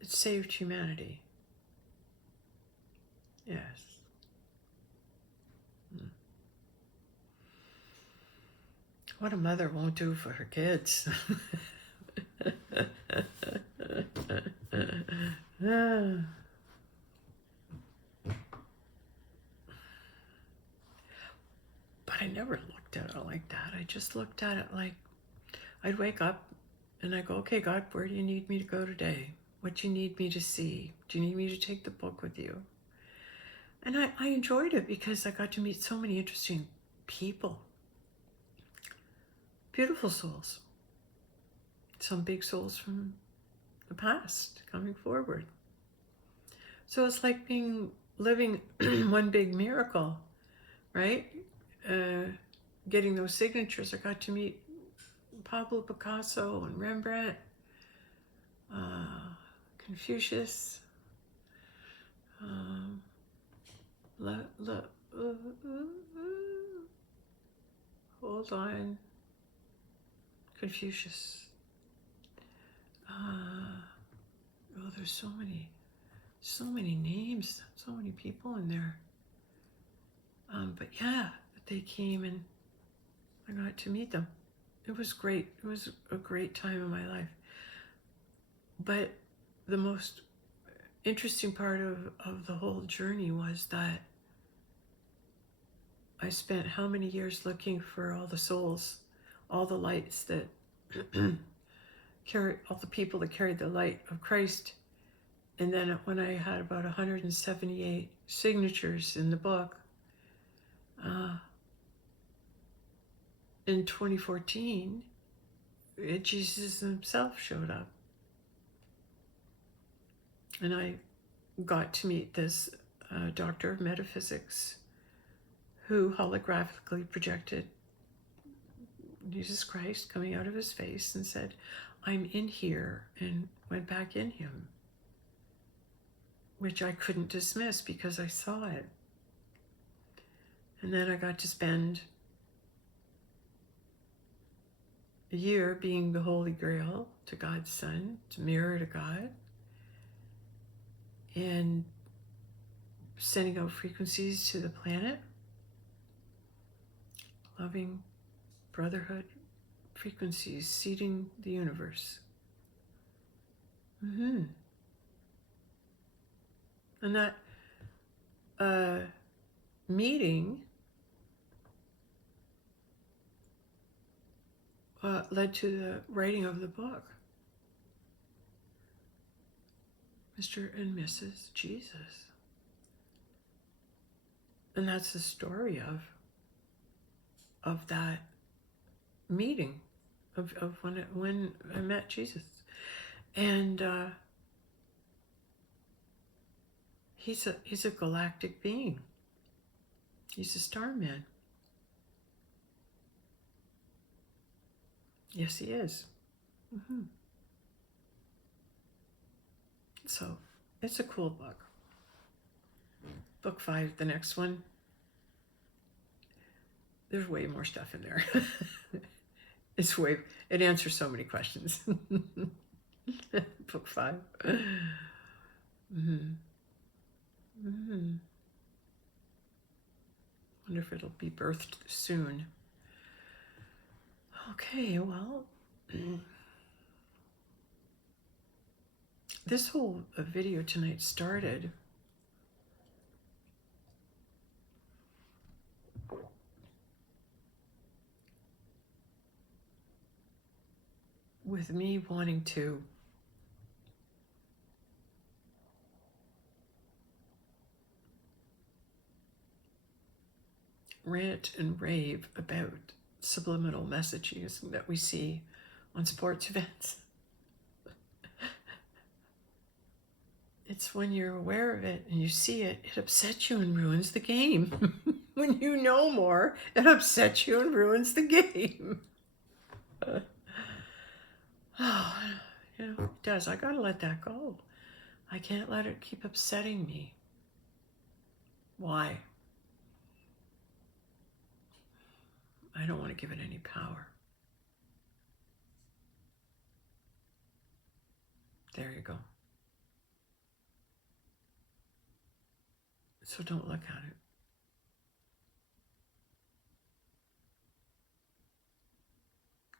It saved humanity. Yes. What a mother won't do for her kids. But I never looked at it like that. I just looked at it like I'd wake up and I go, okay, God, where do you need me to go today? What do you need me to see? Do you need me to take the book with you? And I enjoyed it because I got to meet so many interesting people. Beautiful souls. Some big souls from the past coming forward. So it's like living one big miracle, right? Getting those signatures. I got to meet Pablo Picasso and Rembrandt, Confucius. Um, le, le, uh, hold on. Confucius. Oh, there's so many names, so many people in there. But yeah, they came and I got to meet them. It was great. It was a great time in my life. But the most interesting part of the whole journey was that I spent how many years looking for all the souls, all the lights that carry, all the people that carried the light of Christ. And then when I had about 178 signatures in the book, in 2014, Jesus himself showed up. And I got to meet this doctor of metaphysics who holographically projected Jesus Christ coming out of his face and said, I'm in here, and went back in him, which I couldn't dismiss because I saw it. And then I got to spend a year being the Holy Grail to God's Son, to mirror to God, and sending out frequencies to the planet, loving brotherhood frequencies, seeding the universe. And that meeting led to the writing of the book, Mr. and Mrs. Jesus. And that's the story of that meeting, of when I met Jesus. And he's a galactic being. He's a starman. Yes, he is. So it's a cool book. Book 5, the next one. There's way more stuff in there. It answers so many questions. Book 5. Wonder if it'll be birthed soon. Okay, well, this whole video tonight started with me wanting to rant and rave about subliminal messages that we see on sports events. It's when you're aware of it and you see it, it upsets you and ruins the game. When you know more, it upsets you and ruins the game. Oh, it does. I gotta let that go. I can't let it keep upsetting me. Why? I don't want to give it any power. There you go. So don't look at it.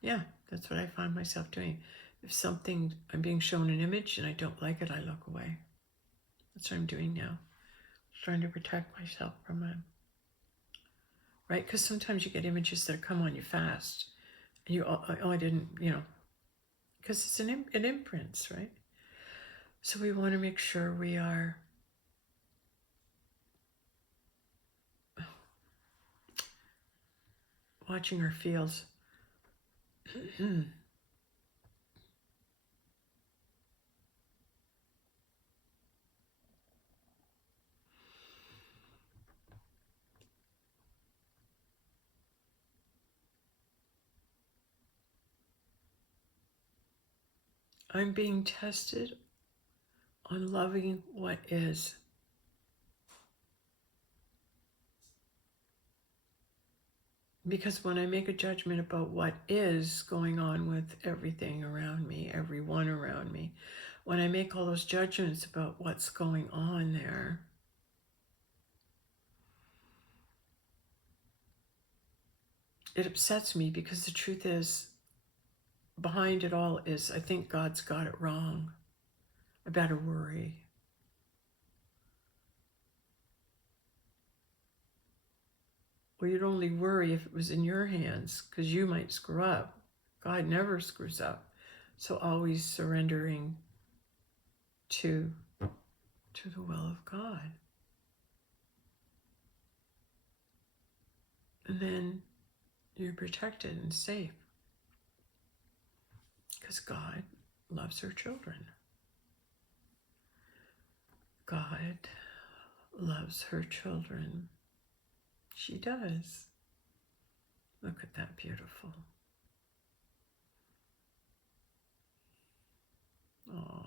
Yeah, that's what I find myself doing. If I'm being shown an image and I don't like it, I look away. That's what I'm doing now. Trying to protect myself from it. Right? Because sometimes you get images that come on you fast. And I didn't, because it's it imprints, right? So we want to make sure we are watching our fields. I'm being tested on loving what is. Because when I make a judgment about what is going on with everything around me, everyone around me, when I make all those judgments about what's going on there, it upsets me, because the truth is, behind it all is, I think God's got it wrong. I better worry. Well, you'd only worry if it was in your hands, because you might screw up. God never screws up. So always surrendering to the will of God. And then you're protected and safe, because God loves her children. God loves her children. She does. Look at that, beautiful. Oh.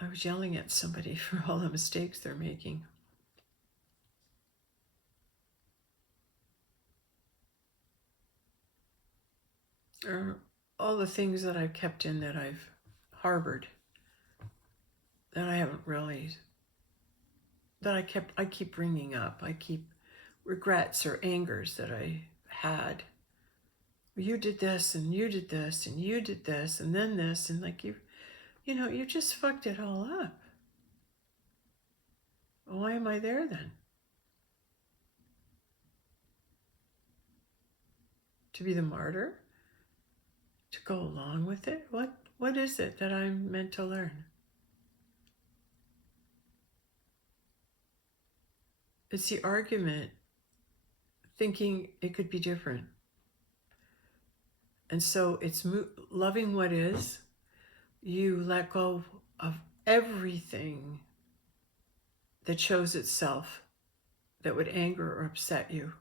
I was yelling at somebody for all the mistakes they're making. Or all the things that I've kept in, that I've harbored, that I haven't really, that I keep bringing up. I keep regrets or angers that I had. You did this, and you did this, and you did this, and then this, and like you just fucked it all up. Why am I there then? To be the martyr? To go along with it? What is it that I'm meant to learn? It's the argument, thinking it could be different. And so it's loving what is. You let go of everything that shows itself that would anger or upset you.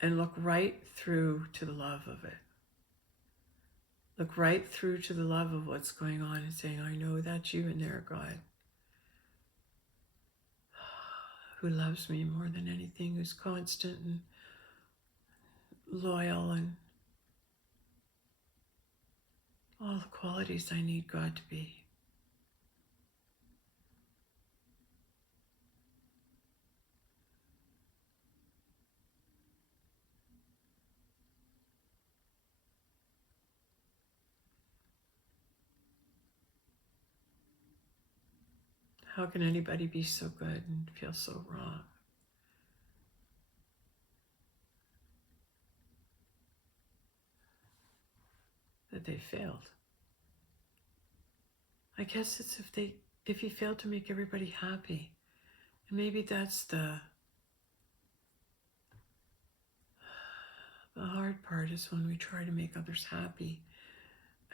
And look right through to the love of it. Look right through to the love of what's going on and saying, I know that's you in there, God, who loves me more than anything, who's constant and loyal, and all the qualities I need God to be. How can anybody be so good and feel so wrong? That they failed. I guess it's if you fail to make everybody happy. And maybe that's the hard part, is when we try to make others happy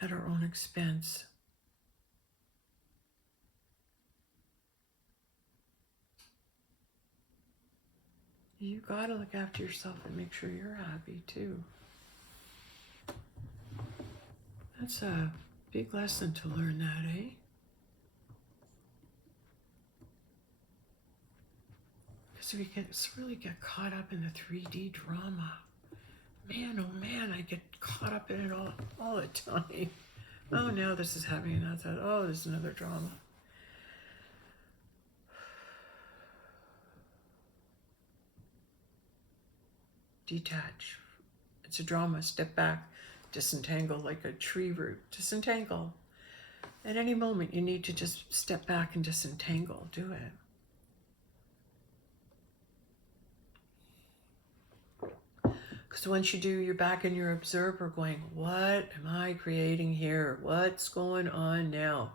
at our own expense. You gotta look after yourself and make sure you're happy too. That's a big lesson to learn that, eh? Because we can really get caught up in the 3D drama. Man, oh man, I get caught up in it all the time. Oh, now this is happening, and that's that. Oh, there's another drama. Detach. It's a drama. Step back. Disentangle like a tree root. Disentangle. At any moment, you need to just step back and disentangle. Do it. Because once you do, you're back in your observer going, what am I creating here? What's going on now?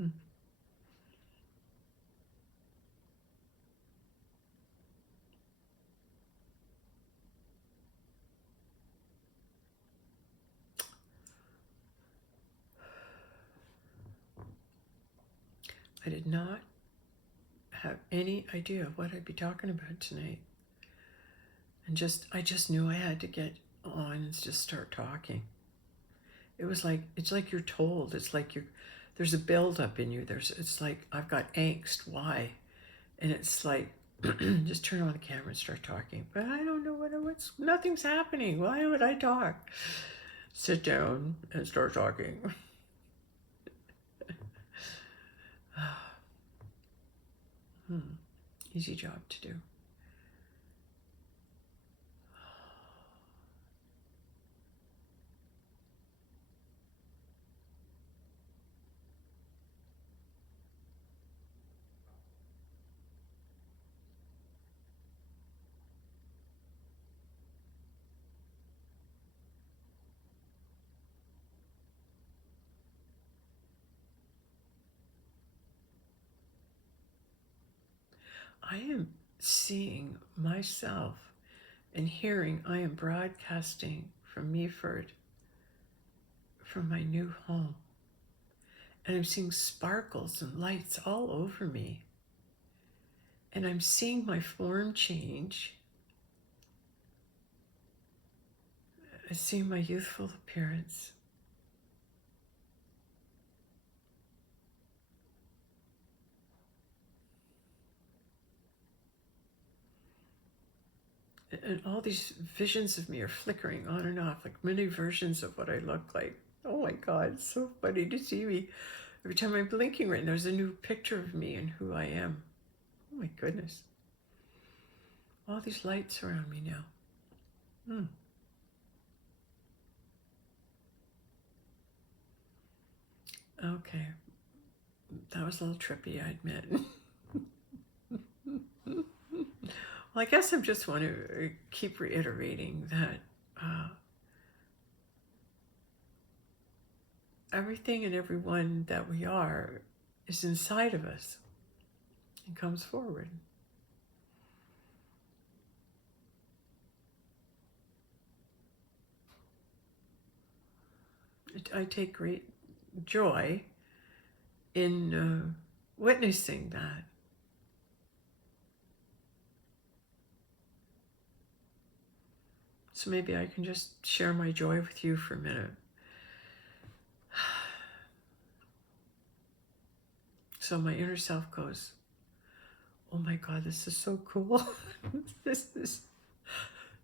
Mm. I did not have any idea what I'd be talking about tonight. And I just knew I had to get on and just start talking. It's like you're told. It's like there's a buildup in you. It's like I've got angst. Why? And it's like, just turn on the camera and start talking. But I don't know what's, nothing's happening. Why would I talk? Sit down and start talking. Easy job to do. I am seeing myself and hearing I am broadcasting from Meaford, from my new home. And I'm seeing sparkles and lights all over me. And I'm seeing my form change. I see my youthful appearance. And all these visions of me are flickering on and off, like many versions of what I look like. Oh my God, it's so funny to see me. Every time I'm blinking right now, there's a new picture of me and who I am. Oh my goodness. All these lights around me now. Okay. That was a little trippy, I admit. Well, I guess I just want to keep reiterating that everything and everyone that we are is inside of us and comes forward. I take great joy in witnessing that. So maybe I can just share my joy with you for a minute. So my inner self goes, oh my God, this is so cool. This is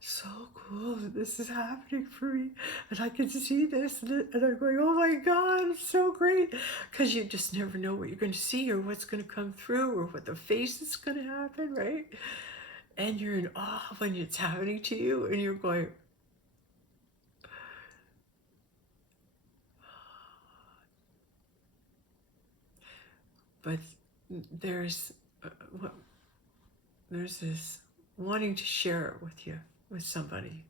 so cool that this is happening for me. And I can see this. And I'm going, oh my God, it's so great. Because you just never know what you're going to see or what's going to come through or what the face is going to happen, right? And you're in awe when it's happening to you. And you're going, but there's there's this wanting to share it with you, with somebody,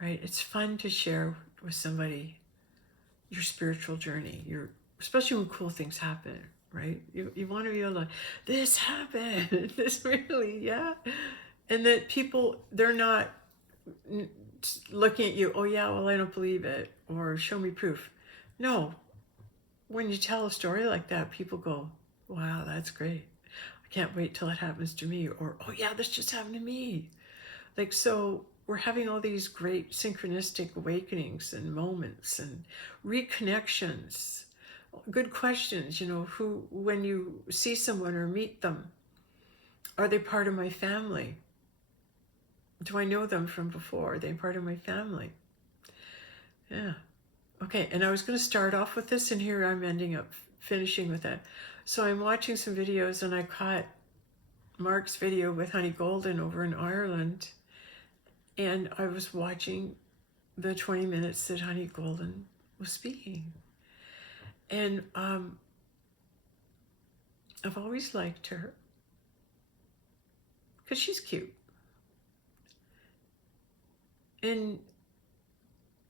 right? It's fun to share with somebody your spiritual journey, especially when cool things happen, right? You want to be able to, this happened, this really, yeah. And that people, they're not looking at you, oh yeah, well, I don't believe it, or show me proof. No, when you tell a story like that, people go, wow, that's great. I can't wait till it happens to me. Or, oh yeah, this just happened to me. Like, so we're having all these great synchronistic awakenings and moments and reconnections. Good questions, who, when you see someone or meet them, are they part of my family? Do I know them from before? Are they part of my family? Yeah. Okay, and I was going to start off with this, and here I'm ending up finishing with it. So I'm watching some videos, and I caught Mark's video with Honey Golden over in Ireland, and I was watching the 20 minutes that Honey Golden was speaking. And I've always liked her because she's cute. And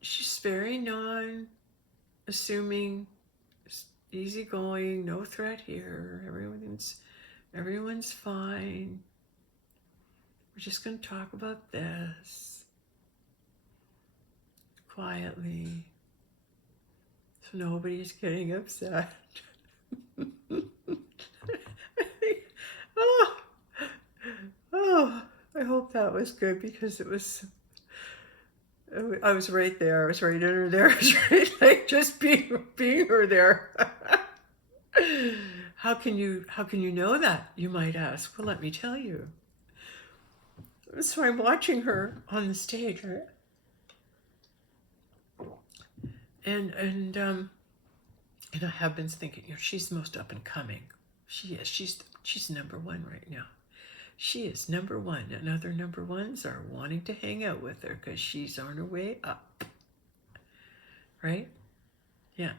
she's very non-assuming, easy going, no threat here. Everyone's fine. We're just going to talk about this quietly, so nobody's getting upset. oh, oh, I hope that was good, because I was right there. I was right under there. I was right, like, just being her there. How can you know that, you might ask? Well, let me tell you. So I'm watching her on the stage, right? And I have been thinking, she's the most up and coming. She is. She's number one right now. She is number one, and other number ones are wanting to hang out with her because she's on her way up. Right? Yeah.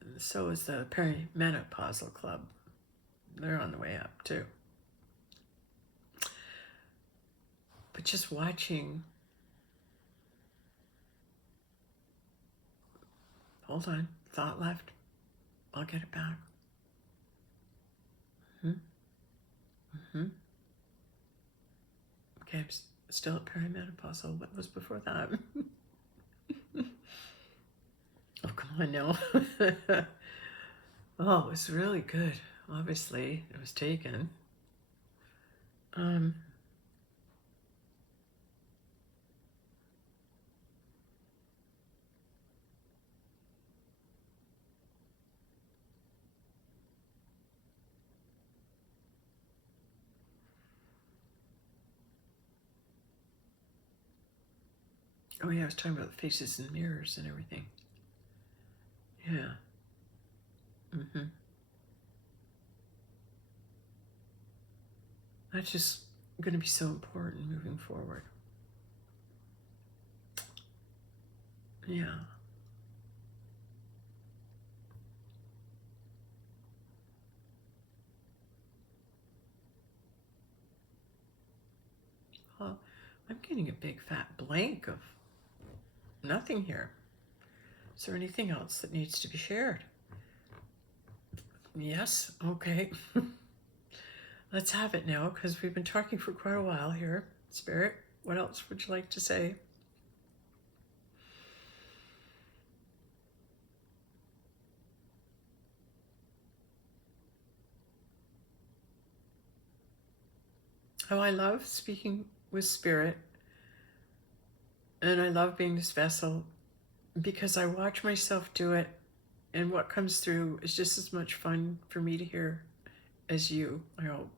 And so is the perimenopausal club. They're on the way up too. But just watching. Hold on. Thought left. I'll get it back. Okay, I'm still at perimenopausal. What was before that? Oh, come on now. Oh, it was really good. Obviously, it was taken. Oh yeah, I was talking about the faces and mirrors and everything. Yeah. That's just going to be so important moving forward. Yeah. Well, I'm getting a big fat blank of nothing here. Is there anything else that needs to be shared? Yes? Okay. Let's have it now, because we've been talking for quite a while here. Spirit, what else would you like to say? Oh, I love speaking with Spirit, and I love being this vessel, because I watch myself do it, and what comes through is just as much fun for me to hear as you, I hope.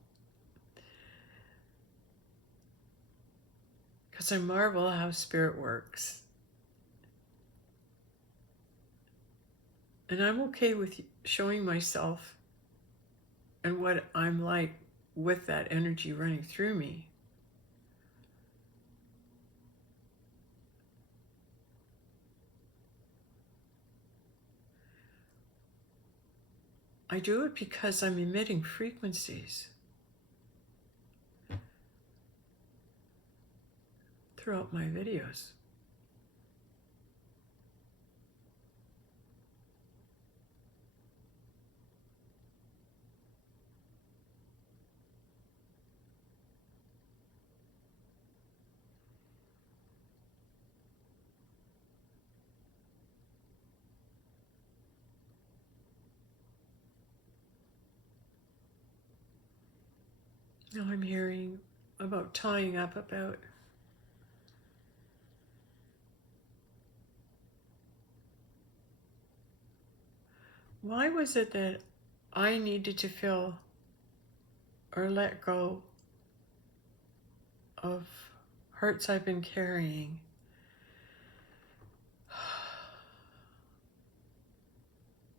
Because I marvel how Spirit works. And I'm okay with showing myself and what I'm like with that energy running through me. I do it because I'm emitting frequencies throughout my videos. Now I'm hearing about tying up about why was it that I needed to feel or let go of hurts I've been carrying.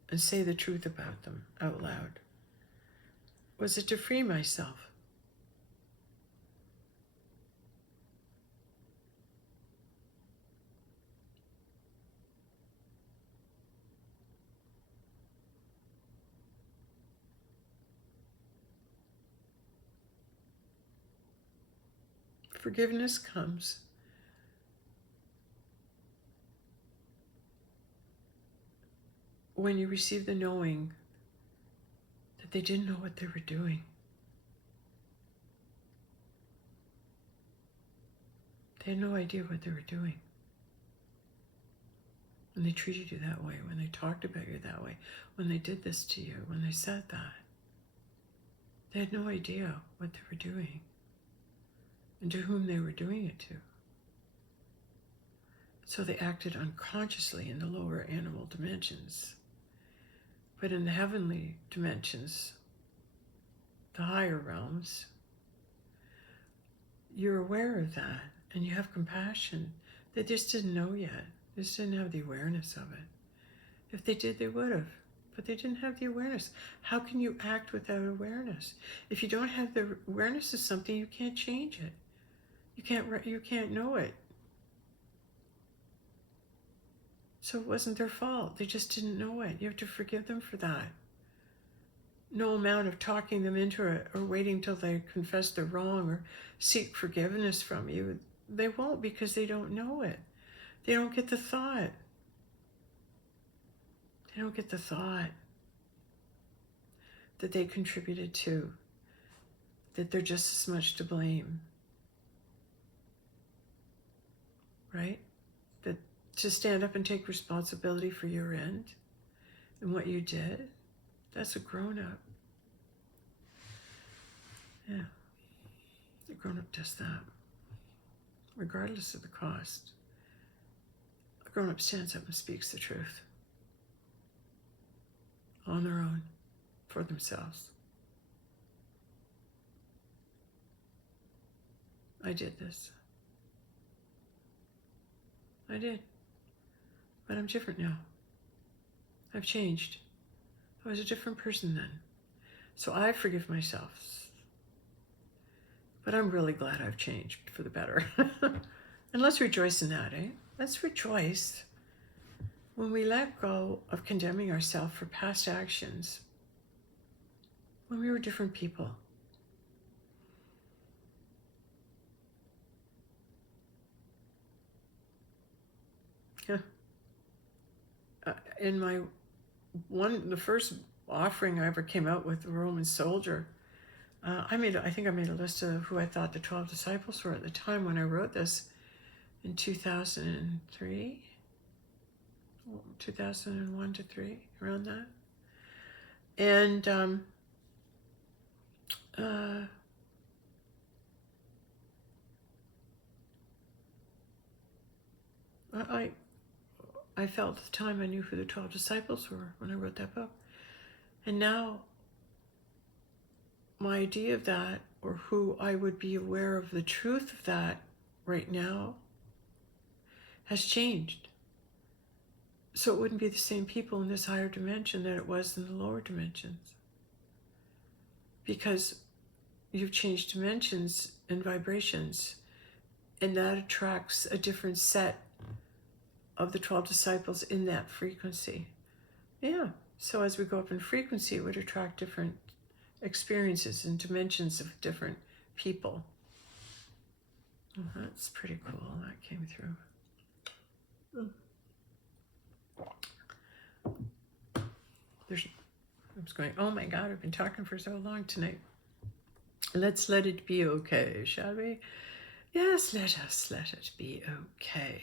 And say the truth about them out loud? Was it to free myself? Forgiveness comes when you receive the knowing but they didn't know what they were doing. They had no idea what they were doing. When they treated you that way, when they talked about you that way, when they did this to you, when they said that, they had no idea what they were doing and to whom they were doing it to. So they acted unconsciously in the lower animal dimensions. But in the heavenly dimensions, the higher realms, you're aware of that and you have compassion. They just didn't know yet. They just didn't have the awareness of it. If they did, they would have. But they didn't have the awareness. How can you act without awareness? If you don't have the awareness of something, you can't change it. You can't know it. So it wasn't their fault. They just didn't know it. You have to forgive them for that. No amount of talking them into it or waiting till they confess they're wrong or seek forgiveness from you. They won't, because they don't know it. They don't get the thought. They don't get the thought that they contributed to, that they're just as much to blame. Right? That to stand up and take responsibility for your end and what you did, that's a grown-up. Yeah. A grown-up does that, regardless of the cost. A grown-up stands up and speaks the truth on their own, for themselves. I did this. I did. But I'm different now. I've changed. I was a different person then. So I forgive myself. But I'm really glad I've changed for the better. And let's rejoice in that, eh? Let's rejoice when we let go of condemning ourselves for past actions when we were different people. Yeah. In the first offering I ever came out with, the Roman soldier, I think I made a list of who I thought the 12 disciples were at the time when I wrote this in 2003, 2001 to 3, around that. And I felt at the time I knew who the 12 disciples were when I wrote that book. And now my idea of that, or who I would be aware of the truth of that right now, has changed. So it wouldn't be the same people in this higher dimension that it was in the lower dimensions. Because you've changed dimensions and vibrations, and that attracts a different set of the 12 disciples in that frequency. Yeah. So as we go up in frequency, it would attract different experiences and dimensions of different people. Well, that's pretty cool. That came through. I was going, oh my God, I've been talking for so long tonight. Let's let it be okay, shall we? Yes, let us let it be okay.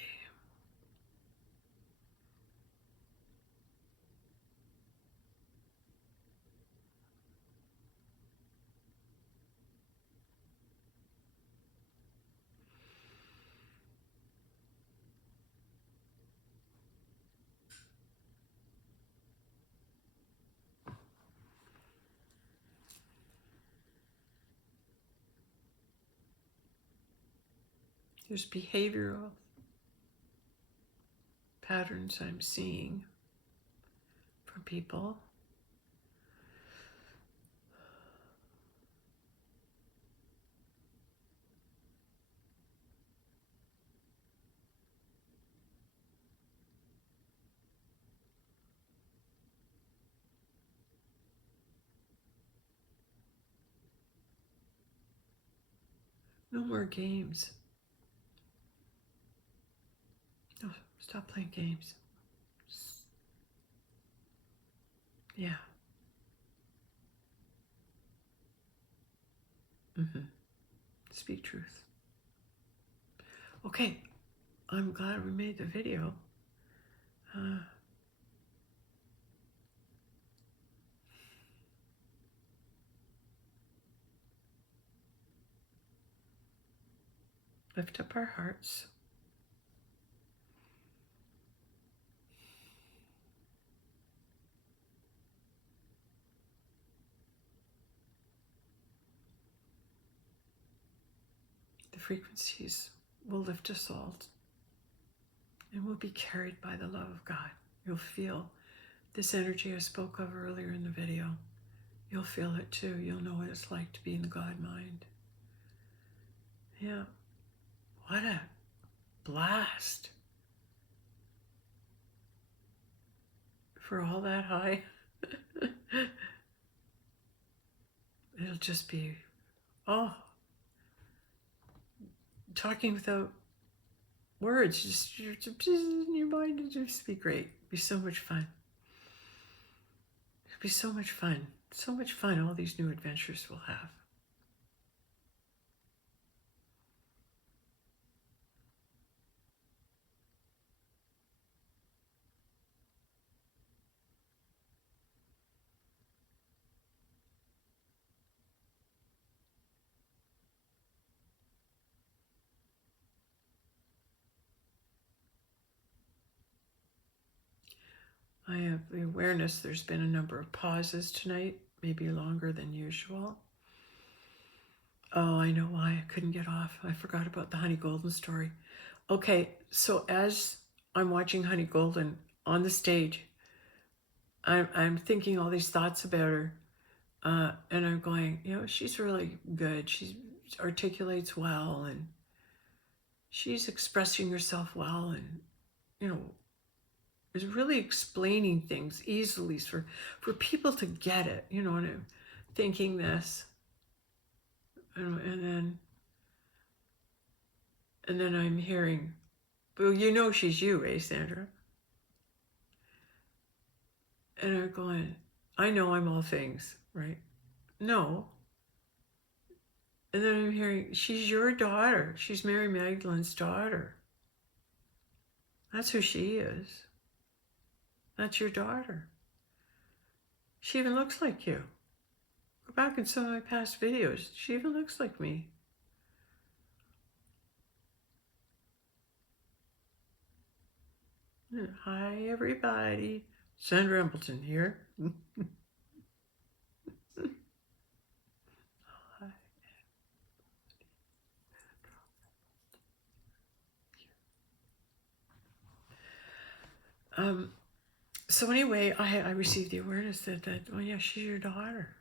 There's behavioral patterns I'm seeing from people. No more games. No, stop playing games. Yeah. Mm-hmm. Speak truth. Okay, I'm glad we made the video. Lift up our hearts. The frequencies will lift us all, and we'll be carried by the love of God. You'll feel this energy I spoke of earlier in the video. You'll feel it too. You'll know what it's like to be in the God mind. Yeah. What a blast. For all that high. It'll just be, talking without words. Just in your mind, it'll just be great. It'll be so much fun. It'll be so much fun. So much fun all these new adventures we'll have. I have the awareness there's been a number of pauses tonight, maybe longer than usual. Oh, I know why I couldn't get off. I forgot about the Honey Golden story. Okay, so as I'm watching Honey Golden on the stage, I'm thinking all these thoughts about her, and I'm going, she's really good. She articulates well, and she's expressing herself well, and is really explaining things easily for people to get it. And I'm thinking this, and then I'm hearing, well, she's you, eh, Sandra? And I'm going, I know I'm all things, right? No. And then I'm hearing, she's your daughter. She's Mary Magdalene's daughter. That's who she is. That's your daughter. She even looks like you. Go back in some of my past videos. She even looks like me. Hi, everybody. Sandra Embleton here. So anyway, I received the awareness that, oh yeah, she's your daughter.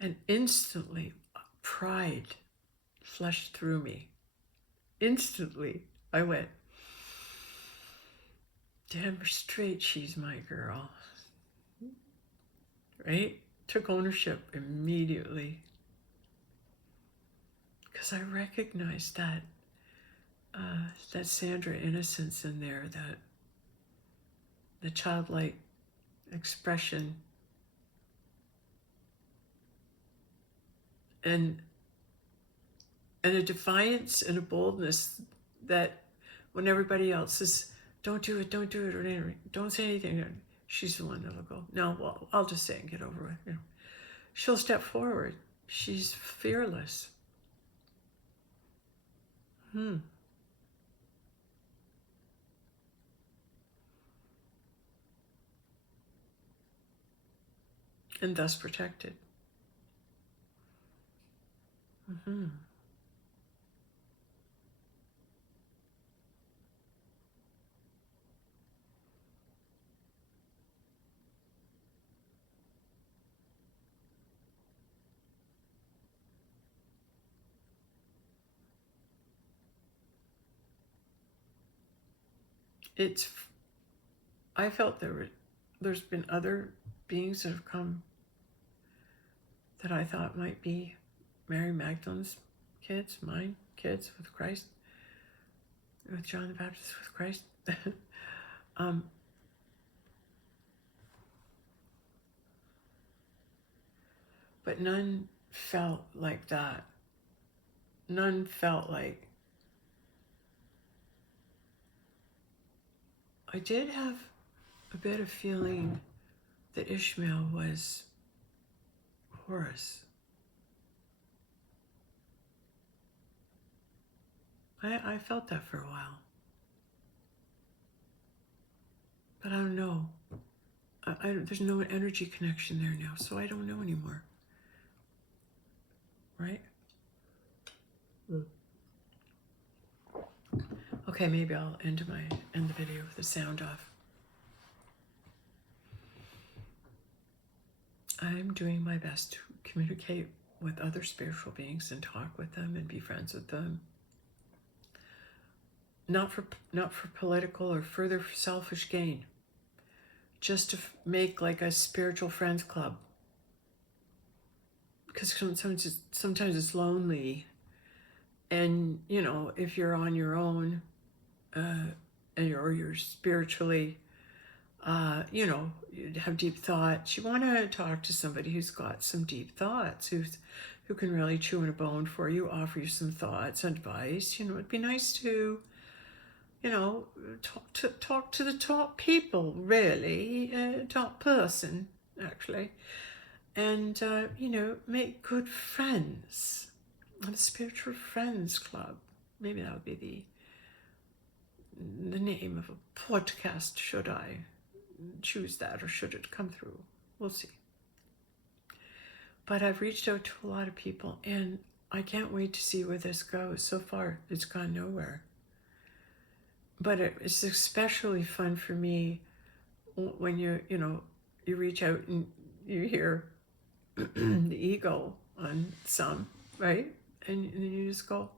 And instantly, pride flushed through me. Instantly, I went, damn straight, she's my girl. Right? Took ownership immediately. Because I recognized that Sandra innocence in there, that the childlike expression, and a defiance and a boldness that when everybody else is, don't do it, or don't say anything, she's the one that'll go, no, well, I'll just say it and get over it. She'll step forward. She's fearless. And thus protected. I felt there's been other beings that have come that I thought might be Mary Magdalene's kids, mine kids with Christ, with John the Baptist with Christ. but none felt like that. None felt like... I did have a bit of feeling that Ishmael was Horus. I felt that for a while. But I don't know. There's no energy connection there now, so I don't know anymore. Right? Okay, maybe I'll end the video with the sound off. I'm doing my best to communicate with other spiritual beings and talk with them and be friends with them. Not for political or further selfish gain. Just to make like a spiritual friends club. Because sometimes it's lonely. And, you know, if you're on your own, and you're spiritually, you know, you have deep thoughts. You want to talk to somebody who's got some deep thoughts, who can really chew on a bone for you, offer you some thoughts and advice. You know, it'd be nice to, you know, talk to the top people, really, top person, actually, and you know, make good friends. The spiritual friends club. Maybe that would be the name of a podcast. Should I choose that, or should it come through? We'll see. But I've reached out to a lot of people, and I can't wait to see where this goes. So far, it's gone nowhere. But it's especially fun for me when you reach out and you hear the ego on some, right? And you just go,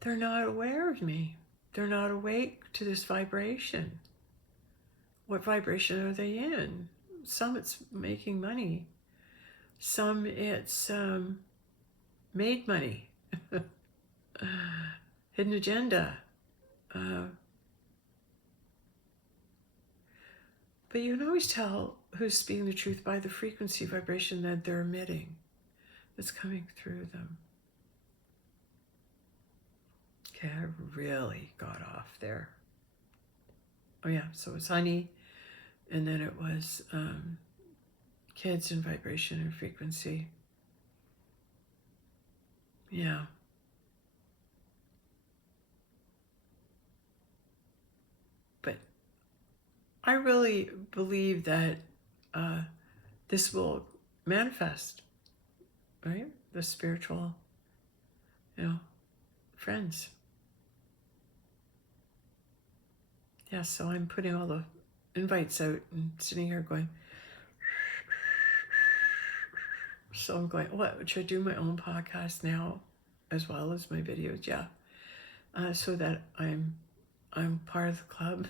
they're not aware of me. They're not awake to this vibration. What vibration are they in? Some it's making money. Some it's made money. Hidden agenda. But you can always tell who's speaking the truth by the frequency vibration that they're emitting, that's coming through them. Okay, I really got off there. Oh yeah, so it was honey, and then it was kids and vibration and frequency. Yeah. But I really believe that this will manifest, right? The spiritual, you know, friends. Yeah, so I'm putting all the invites out and sitting here going, so I'm going, what, should I do my own podcast now as well as my videos? Yeah. So that I'm part of the club.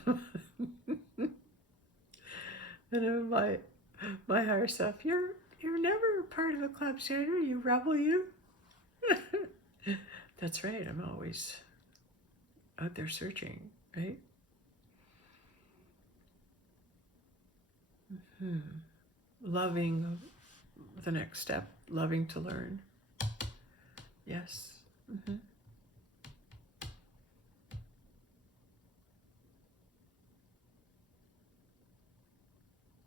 And my higher self, you're never part of the club, Sandra, you rebel, you. That's right, I'm always out there searching, right? Loving the next step, loving to learn. Yes.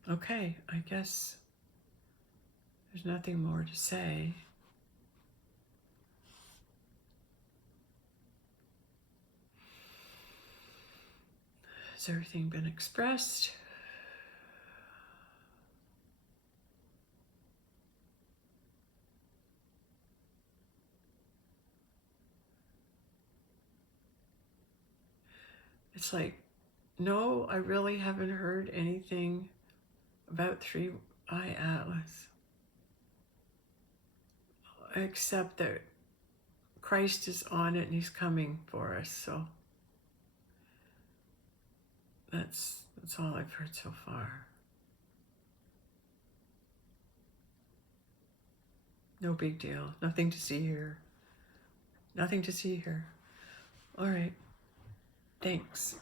Okay, I guess there's nothing more to say. Has everything been expressed? It's like, no, I really haven't heard anything about 3-Eye Atlas, except that Christ is on it and he's coming for us. So that's all I've heard so far. No big deal. Nothing to see here. Nothing to see here. All right. Thanks.